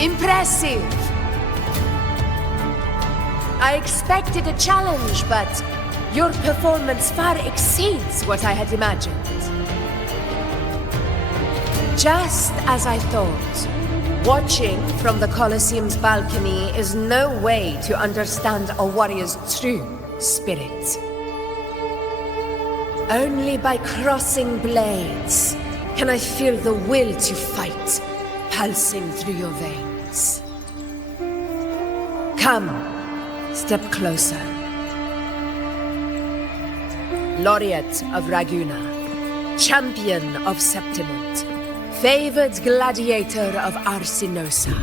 Impressive. I expected a challenge, but your performance far exceeds what I had imagined. Just as I thought, watching from the Colosseum's balcony is no way to understand a warrior's true spirit. Only by crossing blades can I feel the will to fight pulsing through your veins. Come, step closer. Laureate of Raguna, champion of Septimont, favored gladiator of Arsinosa.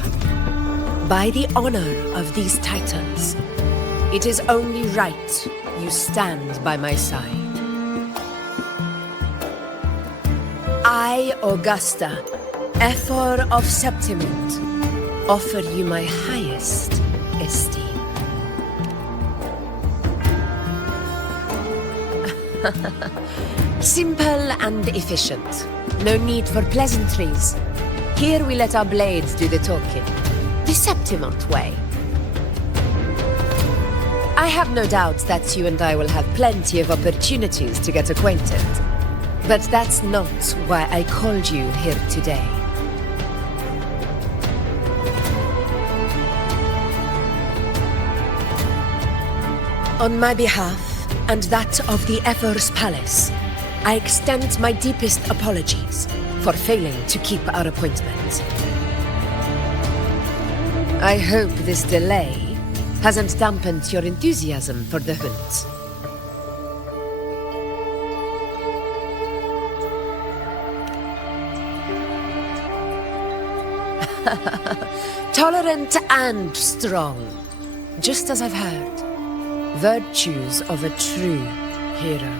By the honor of these titles, it is only right you stand by my side. I, Augusta, Ephor of Septimont, offer you my highest esteem. Simple and efficient. No need for pleasantries. Here we let our blades do the talking. The Septimont way. I have no doubt that you and I will have plenty of opportunities to get acquainted. But that's not why I called you here today. On my behalf, and that of the Ephor's Palace, I extend my deepest apologies for failing to keep our appointment. I hope this delay hasn't dampened your enthusiasm for the hunt. Tolerant and strong, just as I've heard. Virtues of a true hero.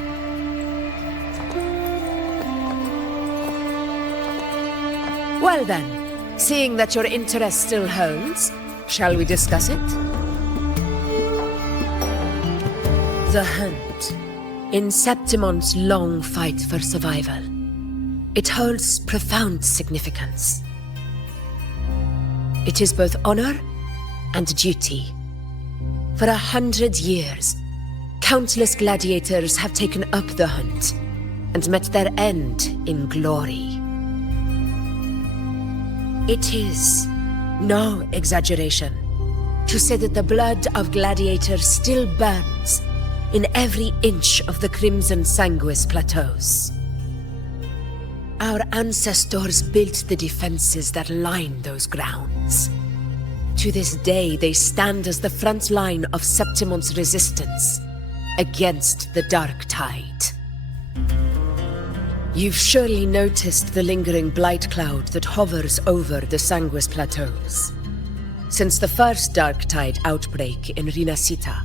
Well then, seeing that your interest still holds, shall we discuss it? The hunt. In Septimont's long fight for survival, it holds profound significance. It is both honor and duty. For 100 years, countless gladiators have taken up the hunt and met their end in glory. It is no exaggeration to say that the blood of gladiators still burns in every inch of the Crimson Sanguis plateaus. Our ancestors built the defenses that line those grounds. To this day, they stand as the front line of Septimont's resistance against the Dark Tide. You've surely noticed the lingering blight cloud that hovers over the Sanguis plateaus. Since the first Dark Tide outbreak in Rinascita,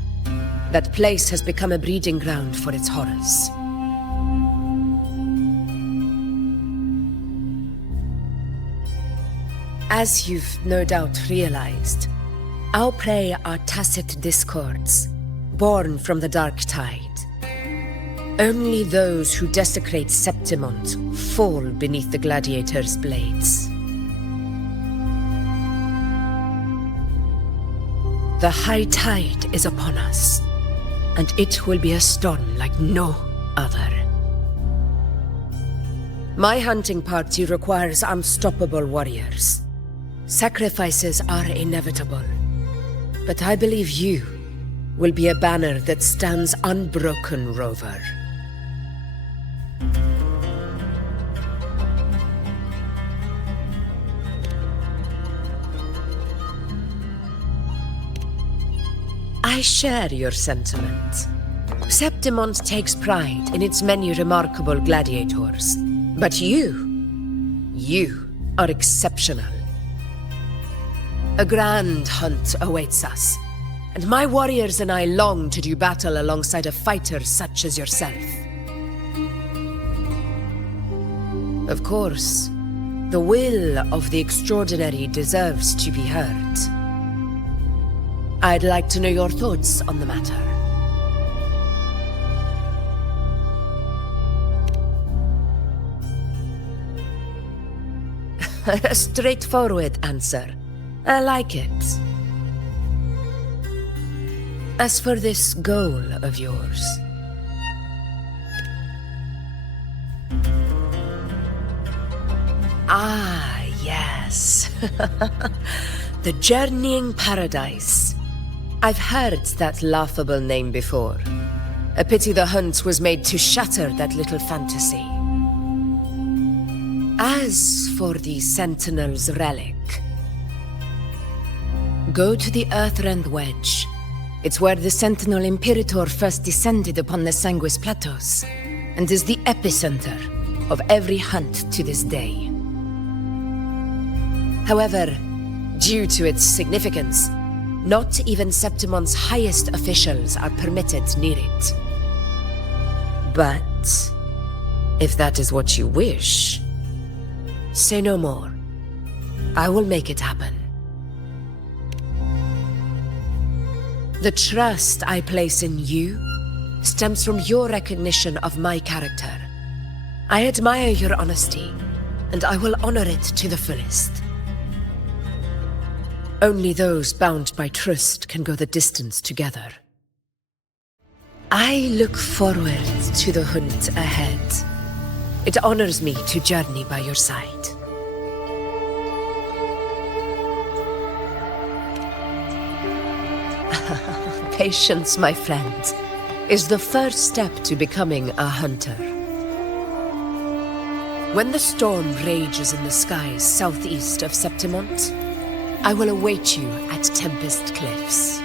that place has become a breeding ground for its horrors. As you've no doubt realized, our prey are tacit discords, born from the Dark Tide. Only those who desecrate Septimont fall beneath the gladiators' blades. The high tide is upon us, and it will be a storm like no other. My hunting party requires unstoppable warriors. Sacrifices are inevitable, but I believe you will be a banner that stands unbroken, Rover. I share your sentiment. Septimont takes pride in its many remarkable gladiators, but you are exceptional. A grand hunt awaits us, and my warriors and I long to do battle alongside a fighter such as yourself. Of course, the will of the extraordinary deserves to be heard. I'd like to know your thoughts on the matter. A straightforward answer. I like it. As for this goal of yours... Ah, yes. The Journeying Paradise. I've heard that laughable name before. A pity the hunt was made to shatter that little fantasy. As for the Sentinel's relic, go to the Earthrend Wedge. It's where the Sentinel Imperator first descended upon the Sanguis Plateaus, and is the epicenter of every hunt to this day. However, due to its significance, not even Septimon's highest officials are permitted near it. But, if that is what you wish, say no more. I will make it happen. The trust I place in you stems from your recognition of my character. I admire your honesty, and I will honor it to the fullest. Only those bound by trust can go the distance together. I look forward to the hunt ahead. It honors me to journey by your side. Patience, my friend, is the first step to becoming a hunter. When the storm rages in the skies southeast of Septimont, I will await you at Tempest Cliffs.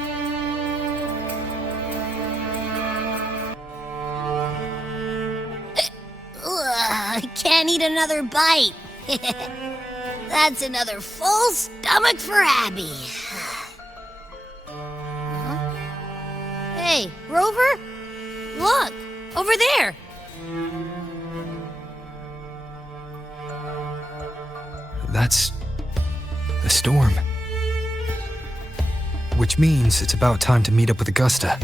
I can't eat another bite. That's another full stomach for Abby. Huh? Hey, Rover? Look, over there. That's the storm. Which means it's about time to meet up with Augusta.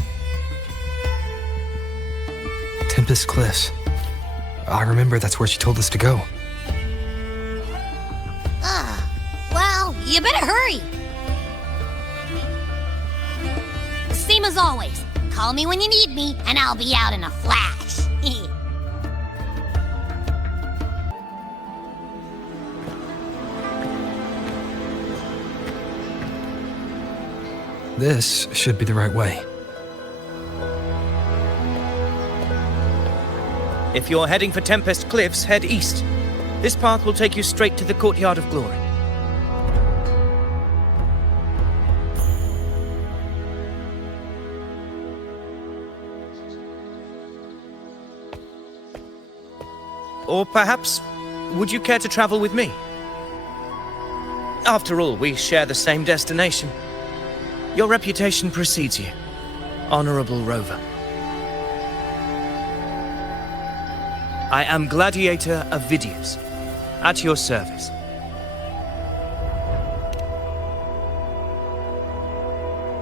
Tempest Cliffs. I remember that's where she told us to go. Well, you better hurry. Same as always. Call me when you need me, and I'll be out in a flash. This should be the right way. If you're heading for Tempest Cliffs, head east. This path will take you straight to the Courtyard of Glory. Or perhaps, would you care to travel with me? After all, we share the same destination. Your reputation precedes you, Honorable Rover. I am Gladiator of Vidius, at your service.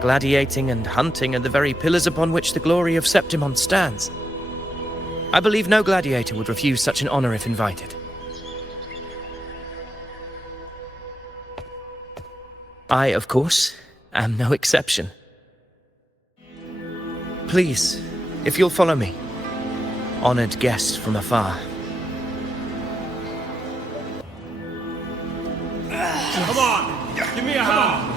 Gladiating and hunting are the very pillars upon which the glory of Septimon stands. I believe no gladiator would refuse such an honor if invited. I, of course, am no exception. Please, if you'll follow me, honored guest from afar. Come on, give me a hand.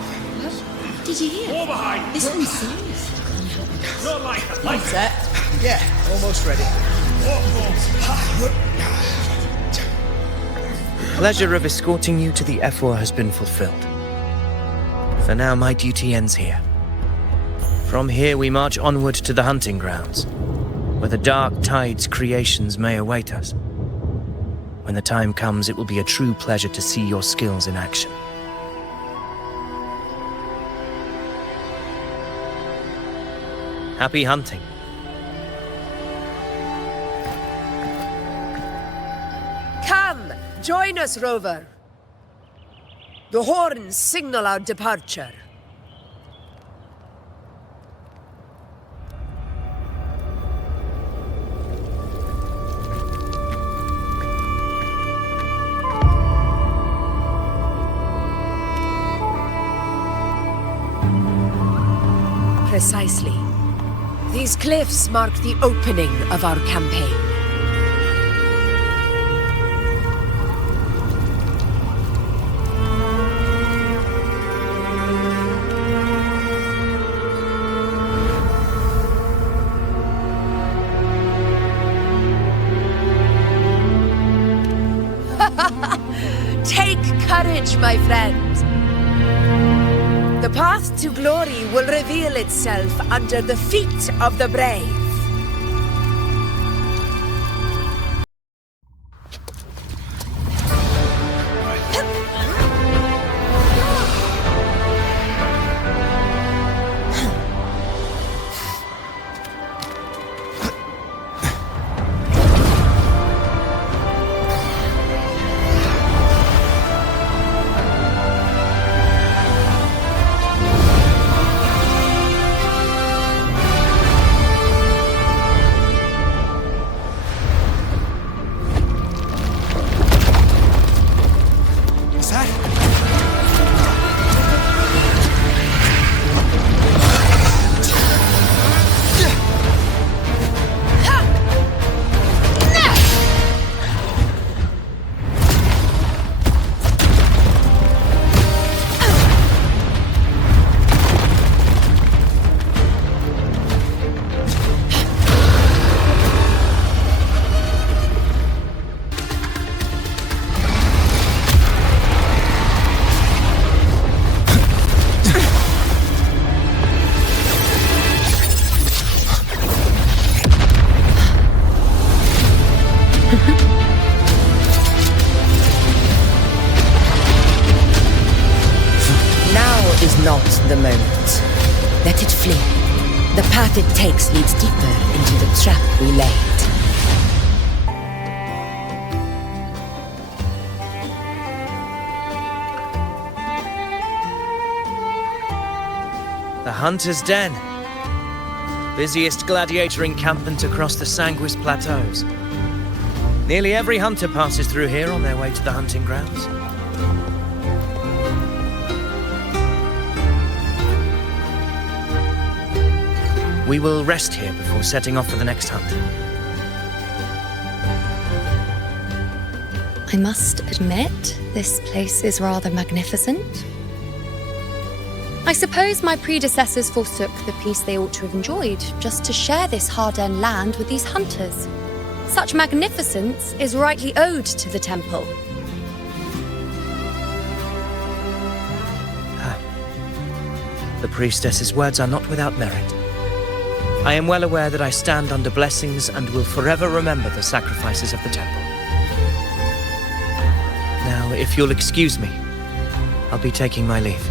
Did you hear? More behind. This one's serious. Not like that. Like Set? Yeah, almost ready. Pleasure of escorting you to the F4 has been fulfilled. For now, my duty ends here. From here, we march onward to the hunting grounds, where the dark tide's creations may await us. When the time comes, it will be a true pleasure to see your skills in action. Happy hunting. Come, join us, Rover. The horns signal our departure. precisely. These cliffs mark the opening of our campaign. Take courage, my friend. The path to glory will reveal itself under the feet of the brave. Not the moment. Let it flee. The path it takes leads deeper into the trap we laid. The Hunter's Den. Busiest gladiator encampment across the Sanguis Plateaus. Nearly every hunter passes through here on their way to the hunting grounds. We will rest here before setting off for the next hunt. I must admit, this place is rather magnificent. I suppose my predecessors forsook the peace they ought to have enjoyed just to share this hard-earned land with these hunters. Such magnificence is rightly owed to the temple. The priestess's words are not without merit. I am well aware that I stand under blessings and will forever remember the sacrifices of the temple. Now, if you'll excuse me, I'll be taking my leave.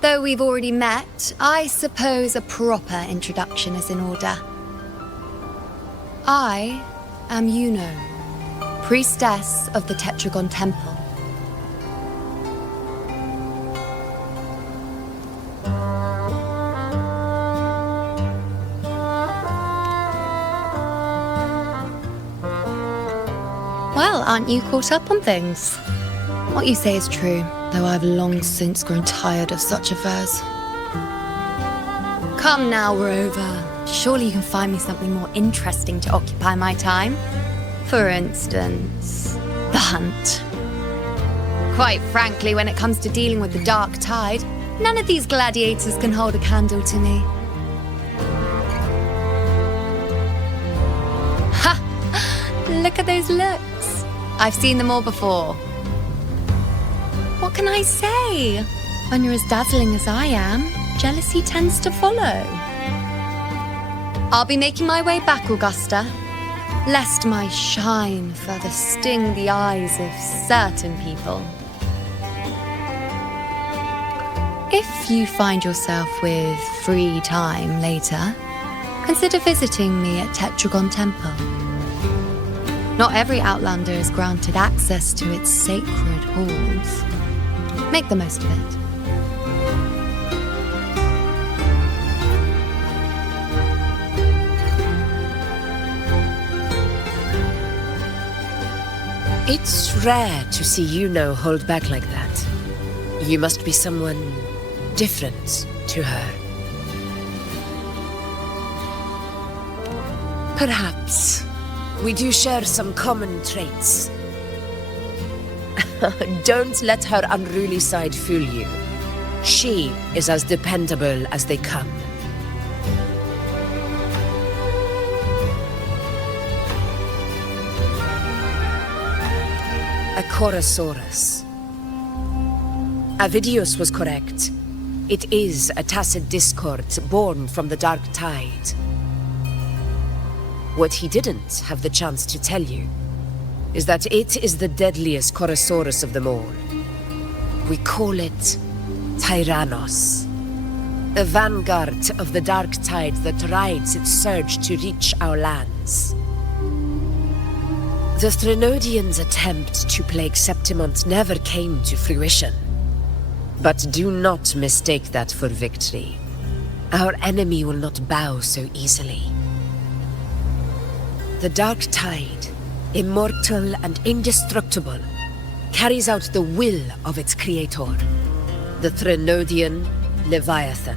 Though we've already met, I suppose a proper introduction is in order. I am Yuno, priestess of the Tetragon Temple. Well, aren't you caught up on things? What you say is true, though I've long since grown tired of such affairs. Come now, Rover. Surely you can find me something more interesting to occupy my time. For instance, the hunt. Quite frankly, when it comes to dealing with the dark tide, none of these gladiators can hold a candle to me. Ha! Look at those looks. I've seen them all before. What can I say? When you're as dazzling as I am, jealousy tends to follow. I'll be making my way back, Augusta, lest my shine further sting the eyes of certain people. If you find yourself with free time later, consider visiting me at Tetragon Temple. Not every Outlander is granted access to its sacred halls. Make the most of it. It's rare to see you now hold back like that. You must be someone different to her. Perhaps we do share some common traits. Don't let her unruly side fool you. She is as dependable as they come. A Chorosaurus. Avidius was correct. It is a tacit discord born from the dark tide. What he didn't have the chance to tell you is that it is the deadliest Chorosaurus of them all. We call it Tyrannos, the vanguard of the dark tide that rides its surge to reach our lands. The Threnodians' attempt to plague Septimont never came to fruition. But do not mistake that for victory. Our enemy will not bow so easily. The dark tide, immortal and indestructible, carries out the will of its creator, the Threnodian Leviathan.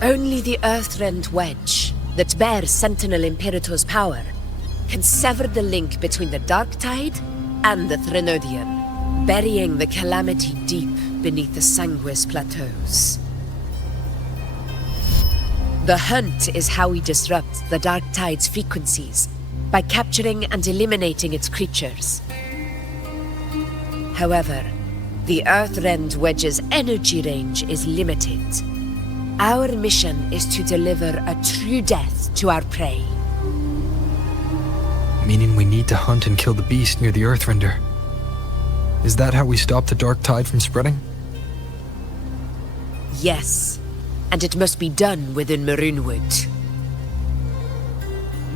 Only the Earthrend Wedge, that bears Sentinel Imperator's power, can sever the link between the dark tide and the Threnodian, burying the calamity deep beneath the Sanguis plateaus. The hunt is how we disrupt the dark tide's frequencies, by capturing and eliminating its creatures. However, the Earthrend Wedge's energy range is limited. Our mission is to deliver a true death to our prey. Meaning we need to hunt and kill the beast near the Earthrender. Is that how we stop the dark tide from spreading? Yes, and it must be done within Maroonwood.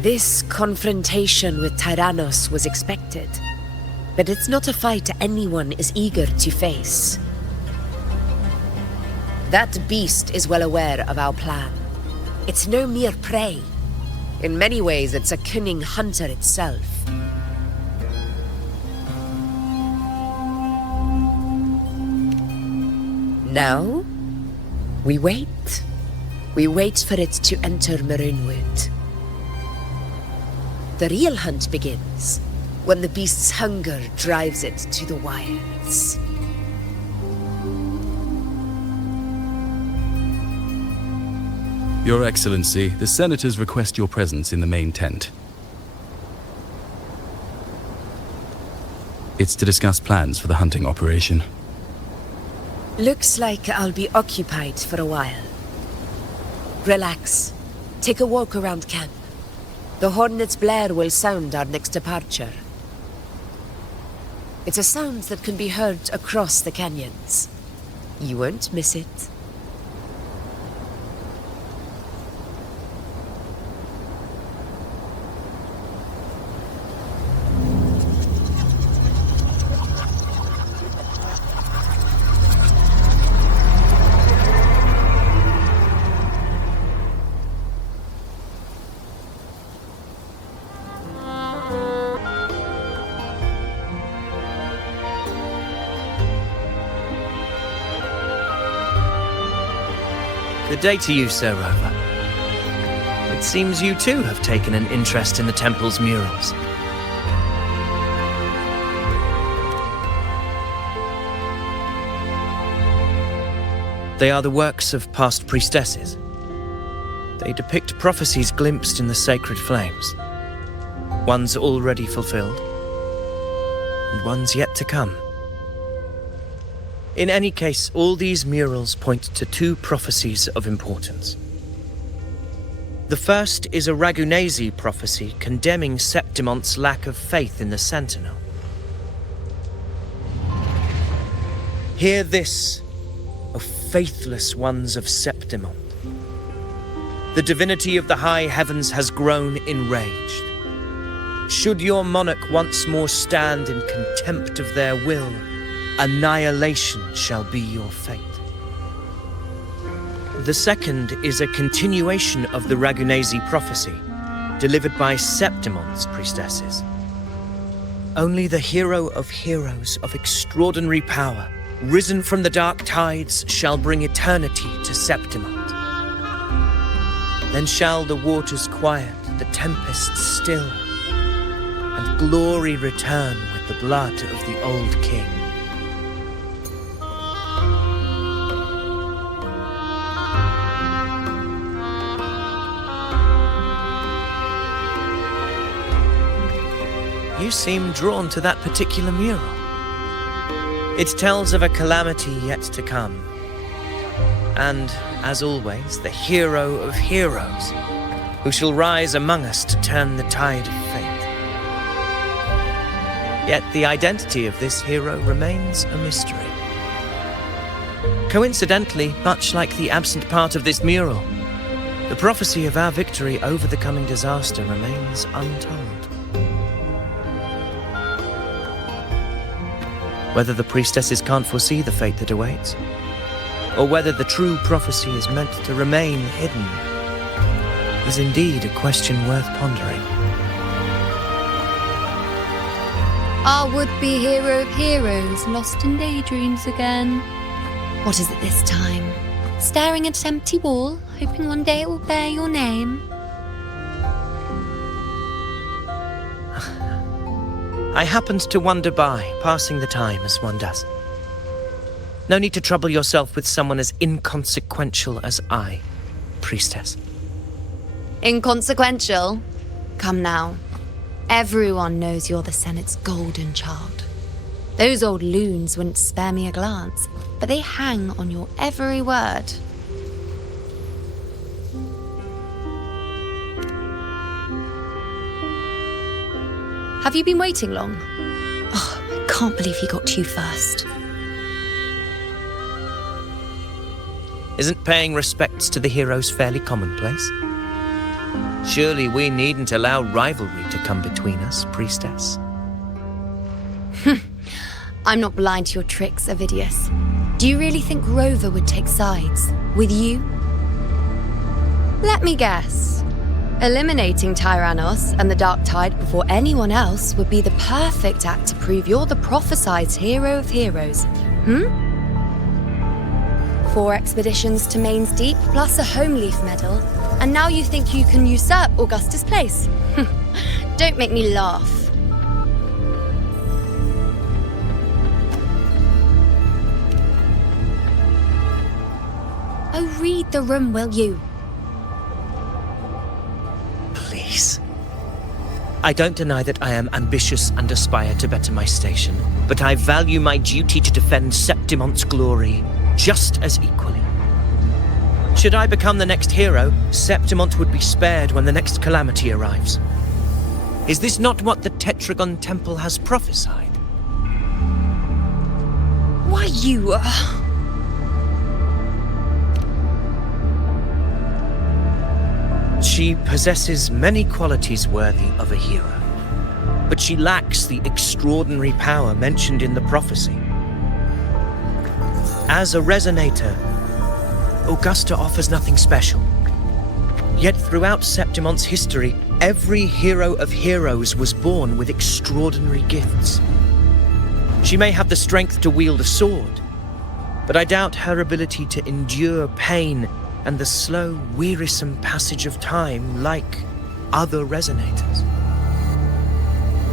This confrontation with Tyrannos was expected, but it's not a fight anyone is eager to face. That beast is well aware of our plan. It's no mere prey. In many ways, it's a cunning hunter itself. Now, we wait. We wait for it to enter Maroonwood. The real hunt begins when the beast's hunger drives it to the wilds. Your Excellency, the Senators request your presence in the main tent. It's to discuss plans for the hunting operation. Looks like I'll be occupied for a while. Relax. Take a walk around camp. The hornet's blare will sound our next departure. It's a sound that can be heard across the canyons. You won't miss it. Good day to you, Sir Rover. It seems you too have taken an interest in the temple's murals. They are the works of past priestesses. They depict prophecies glimpsed in the sacred flames. Ones already fulfilled, and ones yet to come. In any case, all these murals point to two prophecies of importance. The first is a Ragunesi prophecy condemning Septimont's lack of faith in the Sentinel. Hear this, O faithless ones of Septimont. The divinity of the high heavens has grown enraged. Should your monarch once more stand in contempt of their will, annihilation shall be your fate. The second is a continuation of the Ragunesi prophecy, delivered by Septimont's priestesses. Only the hero of heroes of extraordinary power, risen from the dark tides, shall bring eternity to Septimont. Then shall the waters quiet, the tempests still, and glory return with the blood of the old king. You seem drawn to that particular mural. It tells of a calamity yet to come. And, as always, the hero of heroes, who shall rise among us to turn the tide of fate. Yet the identity of this hero remains a mystery. Coincidentally, much like the absent part of this mural, the prophecy of our victory over the coming disaster remains untold. Whether the priestesses can't foresee the fate that awaits, or whether the true prophecy is meant to remain hidden, is indeed a question worth pondering. Our would-be hero of heroes lost in daydreams again. What is it this time? Staring at an empty wall, hoping one day it will bear your name? I happened to wander by, passing the time as one does. No need to trouble yourself with someone as inconsequential as I, priestess. Inconsequential? Come now. Everyone knows you're the Senate's golden child. Those old loons wouldn't spare me a glance, but they hang on your every word. Have you been waiting long? Oh, I can't believe he got to you first. Isn't paying respects to the heroes fairly commonplace? Surely we needn't allow rivalry to come between us, priestess. I'm not blind to your tricks, Ovidius. Do you really think Rover would take sides? With you? Let me guess. Eliminating Tyrannos and the Dark Tide before anyone else would be the perfect act to prove you're the prophesied hero of heroes. 4 expeditions to Main's Deep, plus a Home Leaf medal, and now you think you can usurp Augustus' place? Don't make me laugh. Oh, read the room, will you? Please. I don't deny that I am ambitious and aspire to better my station, but I value my duty to defend Septimont's glory just as equally. Should I become the next hero, Septimont would be spared when the next calamity arrives. Is this not what the Tetragon Temple has prophesied? Why, you... She possesses many qualities worthy of a hero, but she lacks the extraordinary power mentioned in the prophecy. As a resonator, Augusta offers nothing special. Yet throughout Septimont's history, every hero of heroes was born with extraordinary gifts. She may have the strength to wield a sword, but I doubt her ability to endure pain and the slow, wearisome passage of time like other resonators.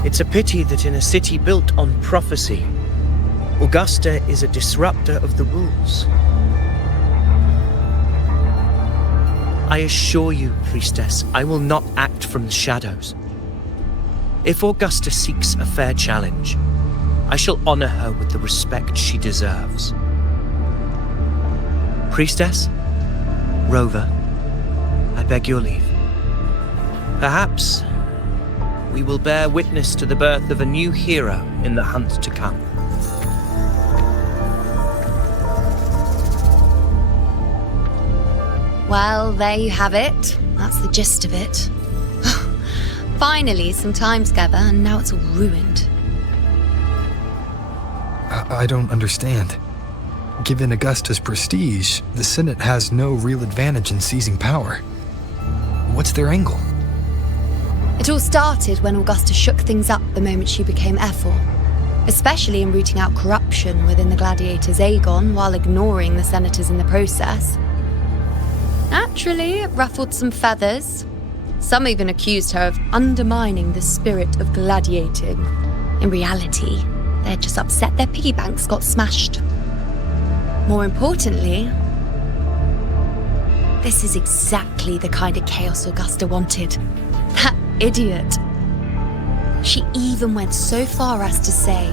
It's a pity that in a city built on prophecy, Augusta is a disruptor of the rules. I assure you, priestess, I will not act from the shadows. If Augusta seeks a fair challenge, I shall honor her with the respect she deserves. Priestess, Rover, I beg your leave. Perhaps we will bear witness to the birth of a new hero in the hunt to come. Well, there you have it. That's the gist of it. Finally, some time together, and now it's all ruined. I don't understand. Given Augusta's prestige, the Senate has no real advantage in seizing power. What's their angle? It all started when Augusta shook things up the moment she became F4, especially in rooting out corruption within the gladiators' Aegon while ignoring the senators in the process. Naturally, it ruffled some feathers. Some even accused her of undermining the spirit of gladiating. In reality, they'd just upset their piggy banks got smashed. More importantly, this is exactly the kind of chaos Augusta wanted. That idiot. She even went so far as to say,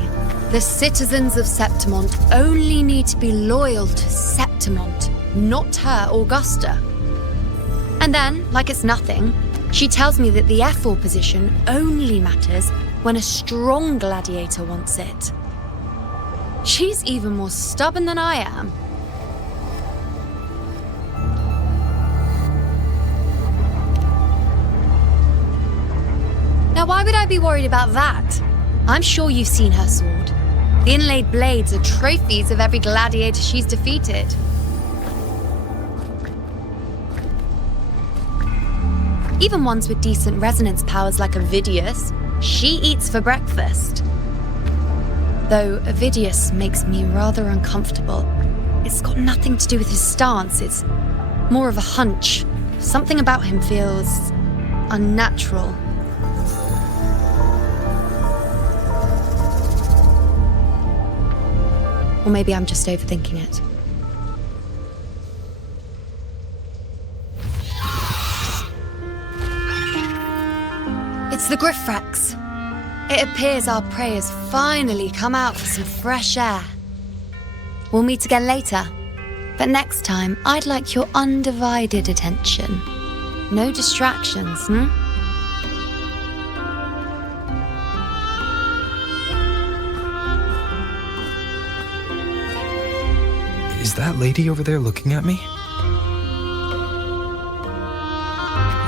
the citizens of Septimont only need to be loyal to Septimont, not her, Augusta. And then, like it's nothing, she tells me that the F4 position only matters when a strong gladiator wants it. She's even more stubborn than I am. Now, why would I be worried about that? I'm sure you've seen her sword. The inlaid blades are trophies of every gladiator she's defeated. Even ones with decent resonance powers like Ovidius, she eats for breakfast. Though Ovidius makes me rather uncomfortable. It's got nothing to do with his stance, it's more of a hunch. Something about him feels unnatural. Or maybe I'm just overthinking it. It's the Griffrax. It appears our prey has finally come out for some fresh air. We'll meet again later, but next time I'd like your undivided attention. No distractions, Is that lady over there looking at me?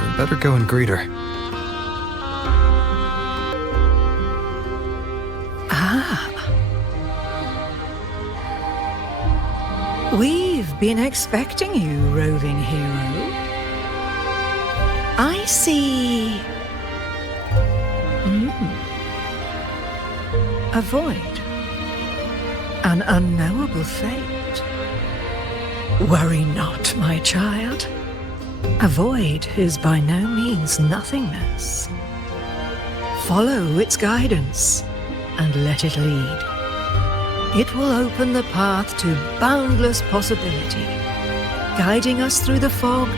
I better go and greet her. We've been expecting you, roving hero. I see... A void. An unknowable fate. Worry not, my child. A void is by no means nothingness. Follow its guidance and let it lead. It will open the path to boundless possibility, guiding us through the fog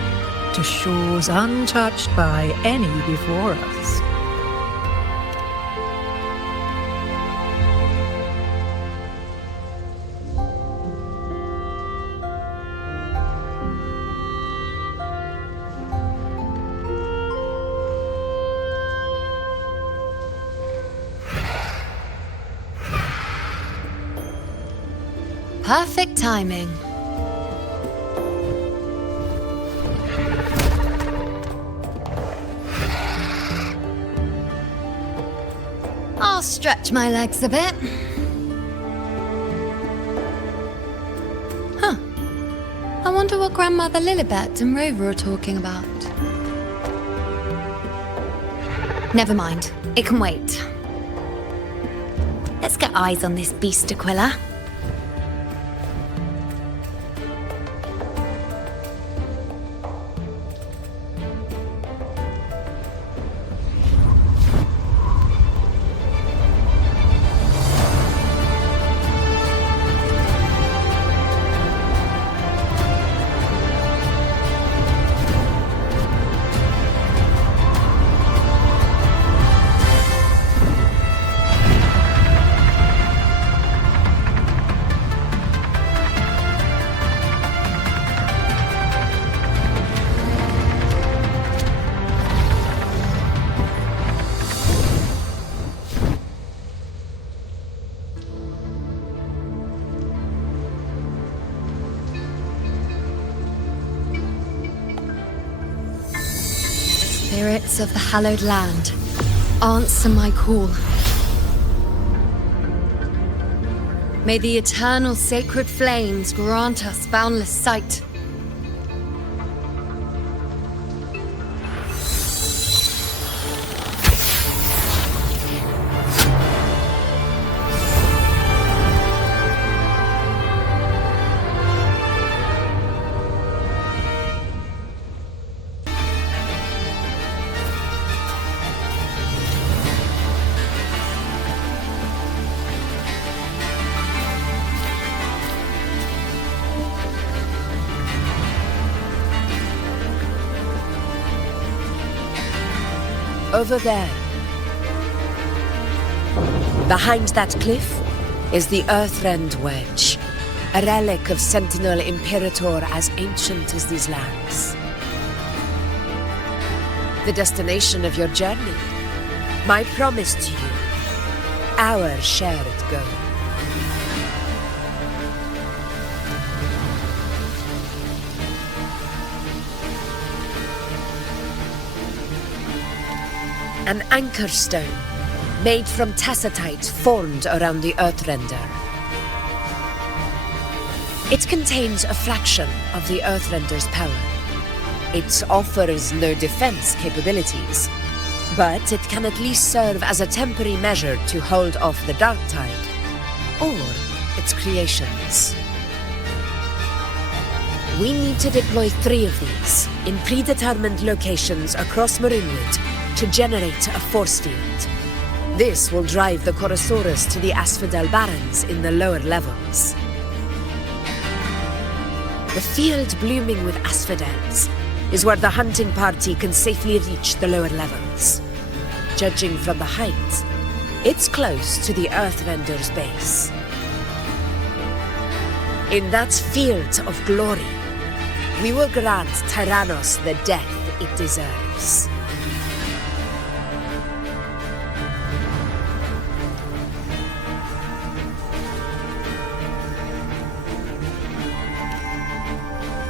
to shores untouched by any before us. Perfect timing. I'll stretch my legs a bit. Huh. I wonder what Grandmother Lilibet and Rover are talking about. Never mind. It can wait. Let's get eyes on this beast, Aquila. Spirits of the hallowed land, answer my call. May the eternal sacred flames grant us boundless sight. Over there. Behind that cliff is the Earthrend Wedge, a relic of Sentinel Imperator as ancient as these lands. The destination of your journey, my promise to you, our shared goal. An anchor stone made from tacitite formed around the Earthrender. It contains a fraction of the Earthrender's power. It offers no defense capabilities, but it can at least serve as a temporary measure to hold off the dark tide, or its creations. We need to deploy 3 of these in predetermined locations across Marinwood to generate a force field. This will drive the Chorosaurus to the Asphodel Barrens in the lower levels. The field blooming with asphodels is where the hunting party can safely reach the lower levels. Judging from the height, it's close to the Earthrender's base. In that field of glory, we will grant Tyrannos the death it deserves.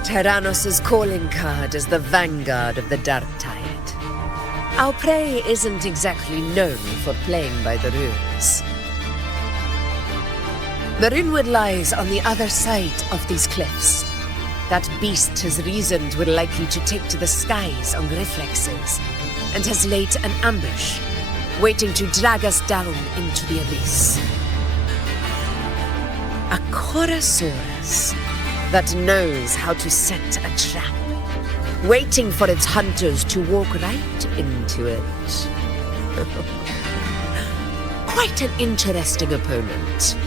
Tyrannos' calling card is the vanguard of the dark tide. Our prey isn't exactly known for playing by the rules. Marinwood lies on the other side of these cliffs. That beast has reasoned we're likely to take to the skies on reflexes, and has laid an ambush, waiting to drag us down into the abyss. A Chorosaurus that knows how to set a trap, waiting for its hunters to walk right into it. Quite an interesting opponent.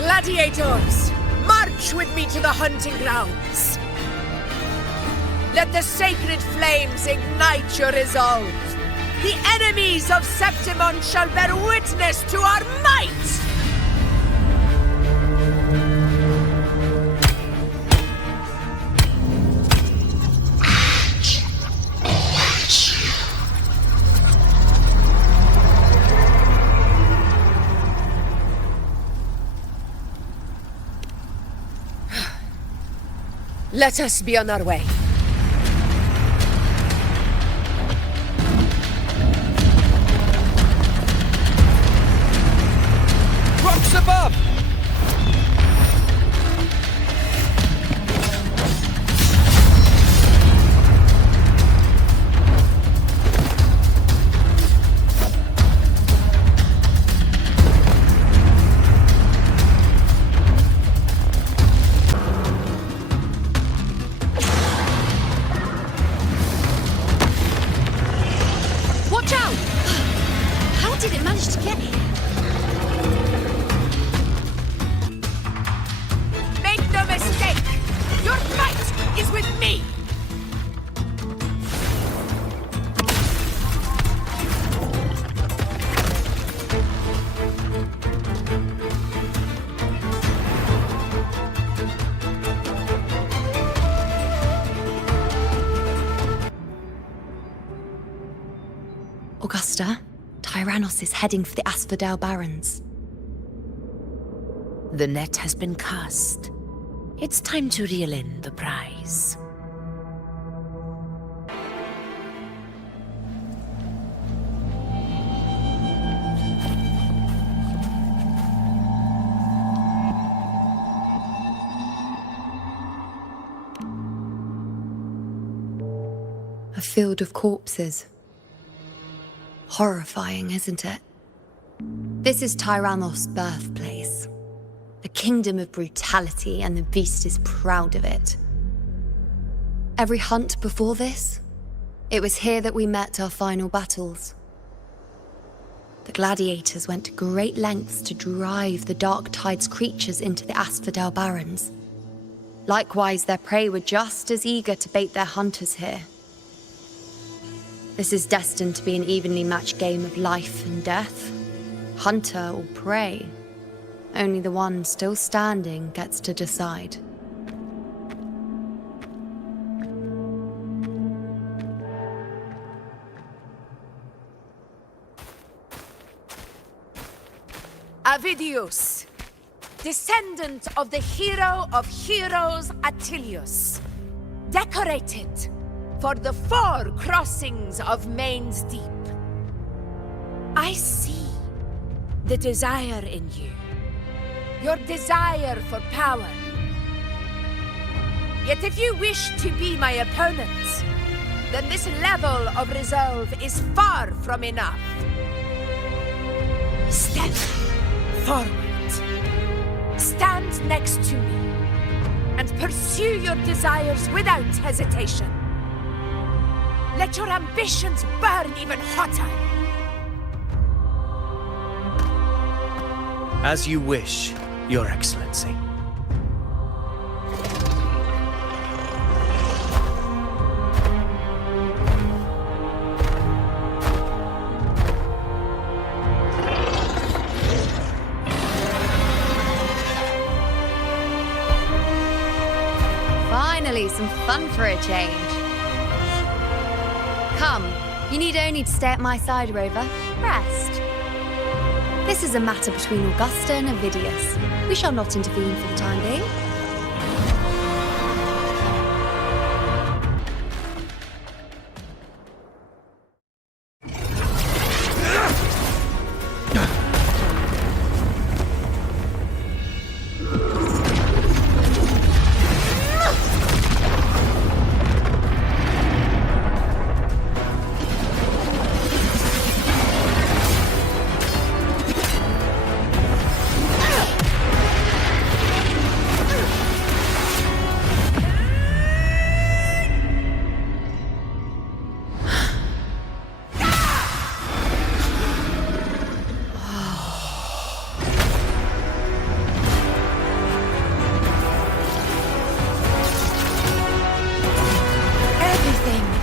Gladiators, march with me to the hunting grounds. Let the sacred flames ignite your resolve. The enemies of Septimon shall bear witness to our might! Let us be on our way. Rocks above! Augusta, Tyrannos is heading for the Asphodel Barrens. The net has been cast. It's time to reel in the prize. A field of corpses. Horrifying, isn't it? This is Tyrannos' birthplace. A kingdom of brutality, and the beast is proud of it. Every hunt before this, it was here that we met our final battles. The gladiators went to great lengths to drive the Dark Tide's creatures into the Asphodel Barrens. Likewise, their prey were just as eager to bait their hunters here. This is destined to be an evenly matched game of life and death. Hunter or prey. Only the one still standing gets to decide. Avidius, descendant of the hero of heroes Attilius, decorated for the 4 crossings of Main's Deep. I see the desire in you, your desire for power. Yet if you wish to be my opponent, then this level of resolve is far from enough. Step forward. Stand next to me and pursue your desires without hesitation. Let your ambitions burn even hotter. As you wish, Your Excellency. Finally, some fun for a change. Come, you need only to stay at my side, Rover. Rest. This is a matter between Augusta and Avidius. We shall not intervene for the time being.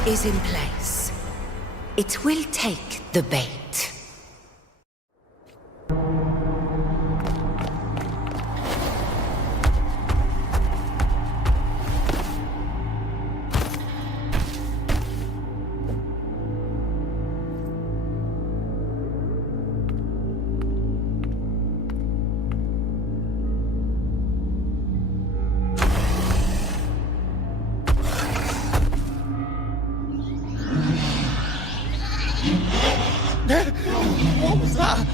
Is in place. It will take the bait. What was that?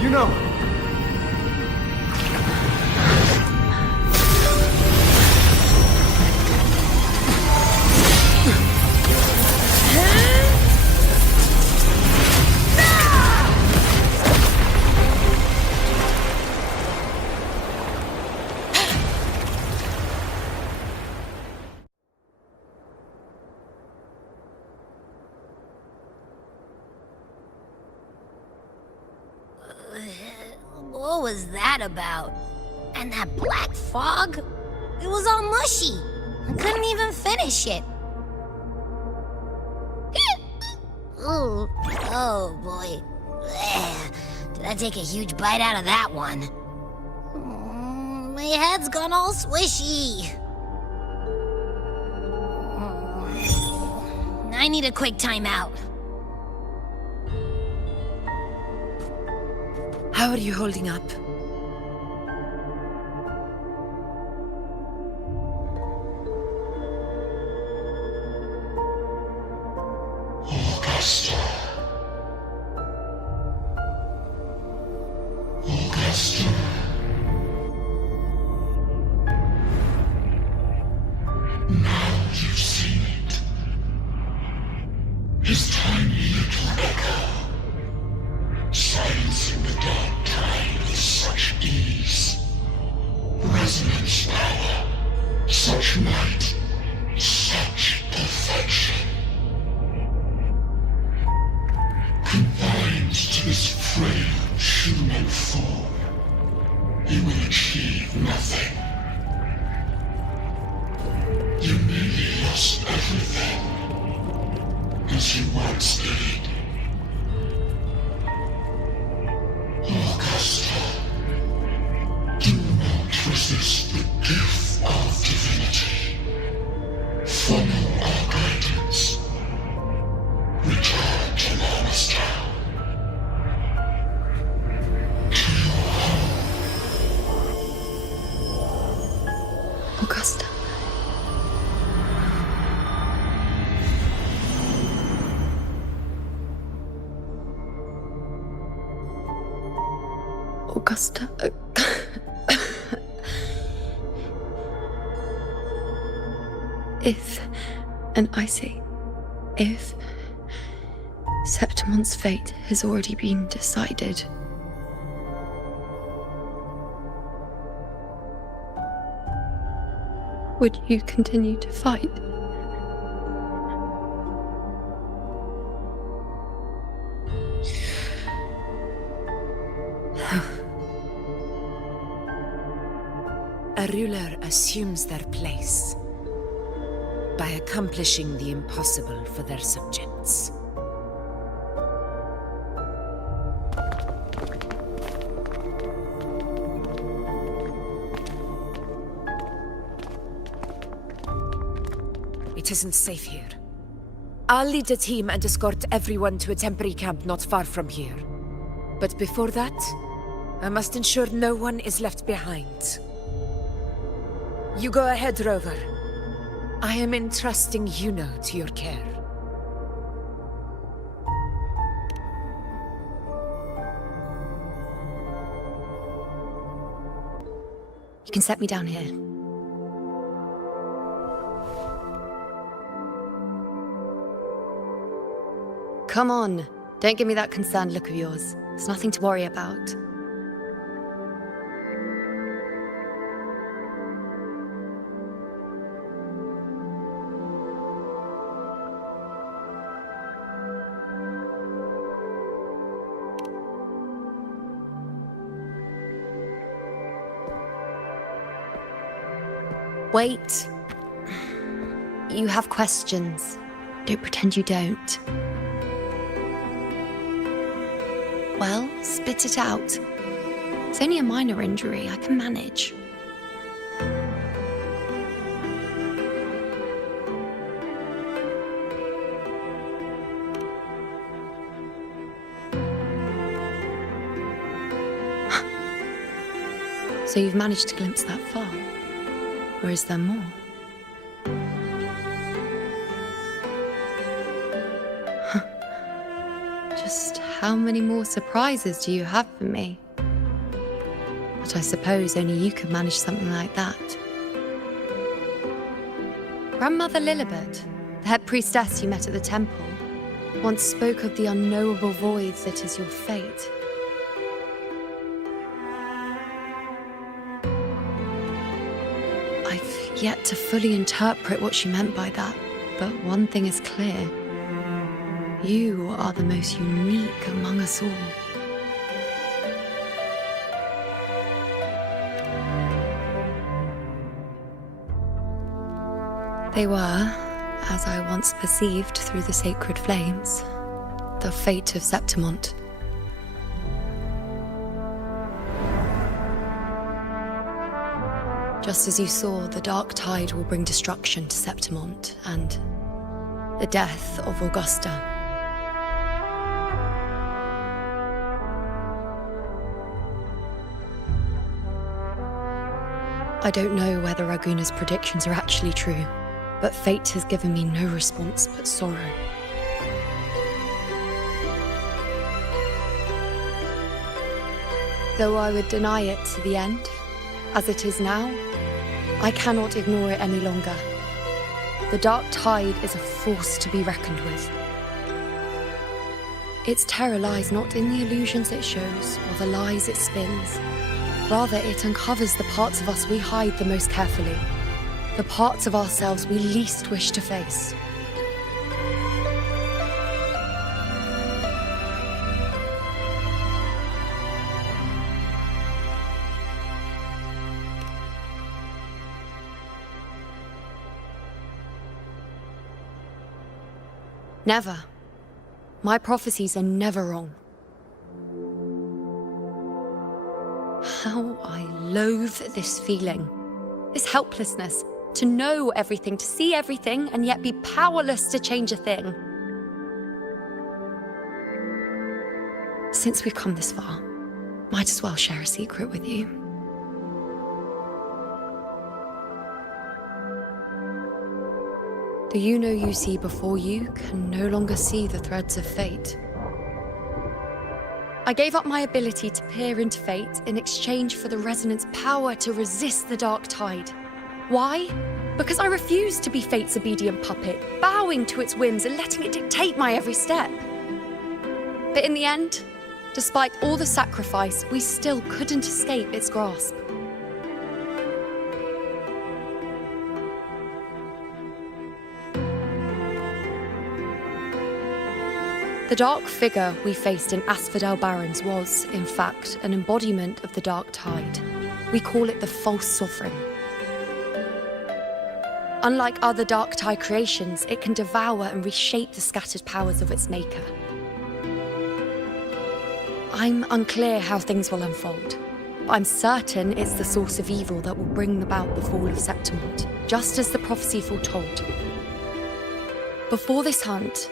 You know. What was that about? And that black fog? It was all mushy. I couldn't even finish it. Oh boy. Did I take a huge bite out of that one? My head's gone all swishy. I need a quick timeout. How are you holding up? Augusta. Augusta. Now you've seen it. His tiny little echo, silencing the dark tide with such ease. Resonance power, such might, such perfection. Confined to this frail human form, you will achieve nothing. You nearly lost everything, as you once did. Augusta, do not resist the gift of divinity. Follow our guidance. Return to Lawless Town. To your home. Augusta. Augusta. If, and I say, if Septimon's fate has already been decided, would you continue to fight? A ruler assumes their place by accomplishing the impossible for their subjects. It isn't safe here. I'll lead a team and escort everyone to a temporary camp not far from here. But before that, I must ensure no one is left behind. You go ahead, Rover. I am entrusting Yuno to your care. You can set me down here. Come on. Don't give me that concerned look of yours. It's nothing to worry about. Wait. You have questions. Don't pretend you don't. Well, spit it out. It's only a minor injury. I can manage. So you've managed to glimpse that far? Or is there more? Just how many more surprises do you have for me? But I suppose only you could manage something like that. Grandmother Lilibet, the head priestess you met at the temple, once spoke of the unknowable void that is your fate. I've yet to fully interpret what she meant by that, but one thing is clear. You are the most unique among us all. They were, as I once perceived through the sacred flames, the fate of Septimont. Just as you saw, the dark tide will bring destruction to Septimont and the death of Augusta. I don't know whether Raguna's predictions are actually true, but fate has given me no response but sorrow. Though I would deny it to the end, as it is now, I cannot ignore it any longer. The dark tide is a force to be reckoned with. Its terror lies not in the illusions it shows or the lies it spins. Rather, it uncovers the parts of us we hide the most carefully, the parts of ourselves we least wish to face. Never. My prophecies are never wrong. How I loathe this feeling, this helplessness, to know everything, to see everything, and yet be powerless to change a thing. Since we've come this far, might as well share a secret with you. The you know you see before you can no longer see the threads of fate. I gave up my ability to peer into fate in exchange for the resonance power to resist the dark tide. Why? Because I refused to be fate's obedient puppet, bowing to its whims and letting it dictate my every step. But in the end, despite all the sacrifice, we still couldn't escape its grasp. The dark figure we faced in Asphodel Barrens was, in fact, an embodiment of the dark tide. We call it the false sovereign. Unlike other dark tide creations, it can devour and reshape the scattered powers of its maker. I'm unclear how things will unfold, but I'm certain it's the source of evil that will bring about the fall of Septimont, just as the prophecy foretold. Before this hunt,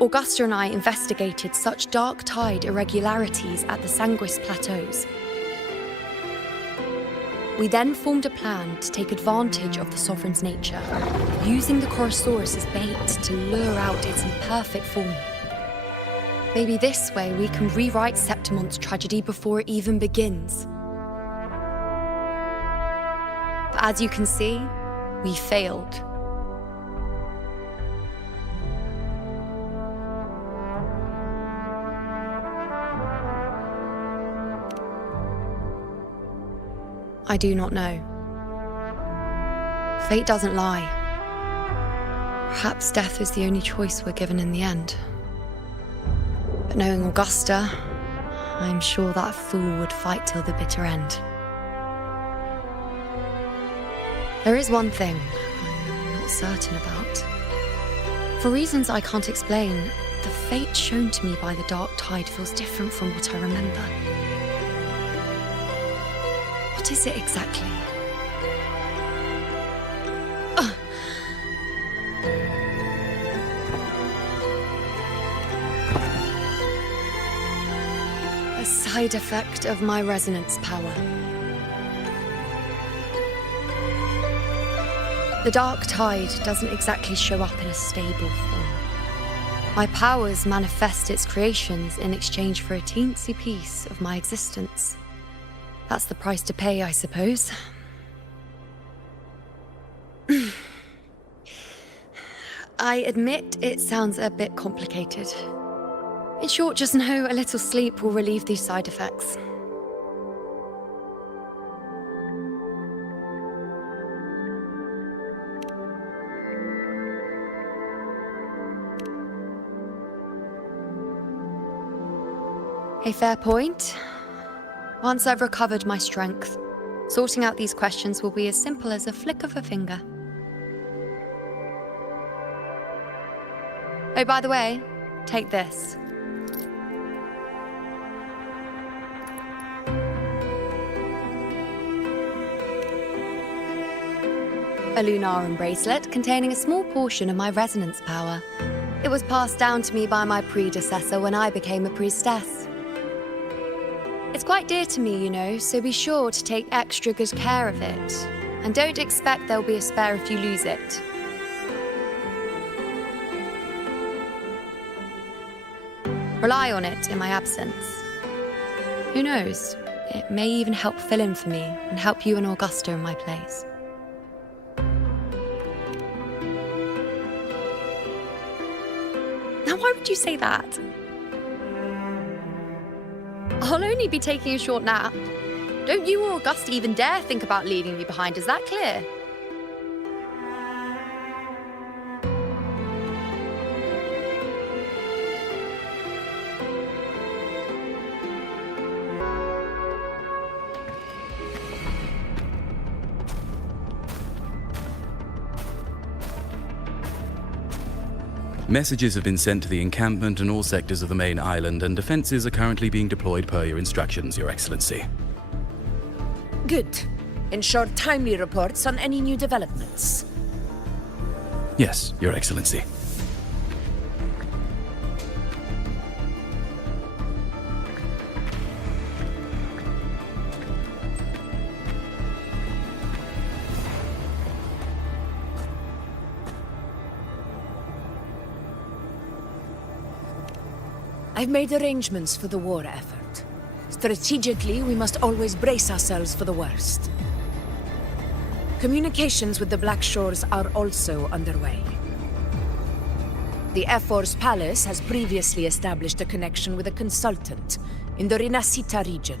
Augusta and I investigated such dark tide irregularities at the Sanguis Plateaus. We then formed a plan to take advantage of the Sovereign's nature, using the Chorosaurus as bait to lure out its imperfect form. Maybe this way we can rewrite Septimont's tragedy before it even begins. But as you can see, we failed. I do not know. Fate doesn't lie. Perhaps death is the only choice we're given in the end. But knowing Augusta, I'm sure that fool would fight till the bitter end. There is one thing I'm not certain about. For reasons I can't explain, the fate shown to me by the dark tide feels different from what I remember. What is it exactly? A side effect of my resonance power. The dark tide doesn't exactly show up in a stable form. My powers manifest its creations in exchange for a teensy piece of my existence. That's the price to pay, I suppose. I admit it sounds a bit complicated. In short, just know a little sleep will relieve these side effects. A fair point. Once I've recovered my strength, sorting out these questions will be as simple as a flick of a finger. Oh, by the way, take this. A Lunarum bracelet containing a small portion of my resonance power. It was passed down to me by my predecessor when I became a priestess. It's quite dear to me, you know, so be sure to take extra good care of it. And don't expect there'll be a spare if you lose it. Rely on it in my absence. Who knows? It may even help fill in for me and help you and Augusta in my place. Now, why would you say that? I'll only be taking a short nap. Don't you or Augusta even dare think about leaving me behind, is that clear? Messages have been sent to the encampment and all sectors of the main island, and defenses are currently being deployed per your instructions, Your Excellency. Good. Ensure timely reports on any new developments. Yes, Your Excellency. I've made arrangements for the war effort. Strategically, we must always brace ourselves for the worst. Communications with the Black Shores are also underway. The F4's palace has previously established a connection with a consultant in the Rinascita region.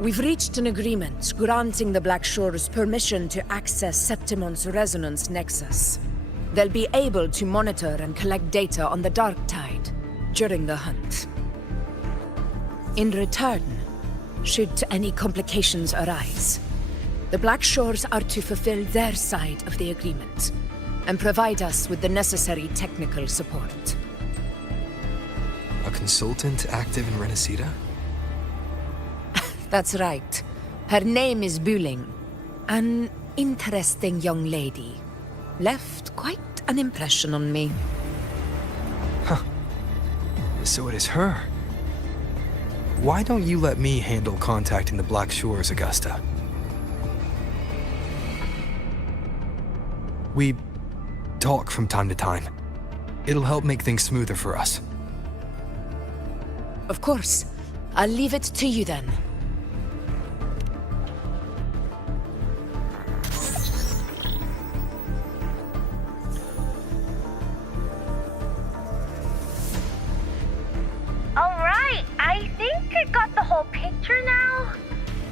We've reached an agreement granting the Black Shores permission to access Septimon's resonance nexus. They'll be able to monitor and collect data on the Dark Tide during the hunt. In return, should any complications arise, the Black Shores are to fulfill their side of the agreement and provide us with the necessary technical support. A consultant active in Rinascita? That's right. Her name is Buling. An interesting young lady. Left quite an impression on me. Huh. So it is her. Why don't you let me handle contacting the Black Shores, Augusta? We talk from time to time. It'll help make things smoother for us. Of course. I'll leave it to you then. Alright, I think I got the whole picture now.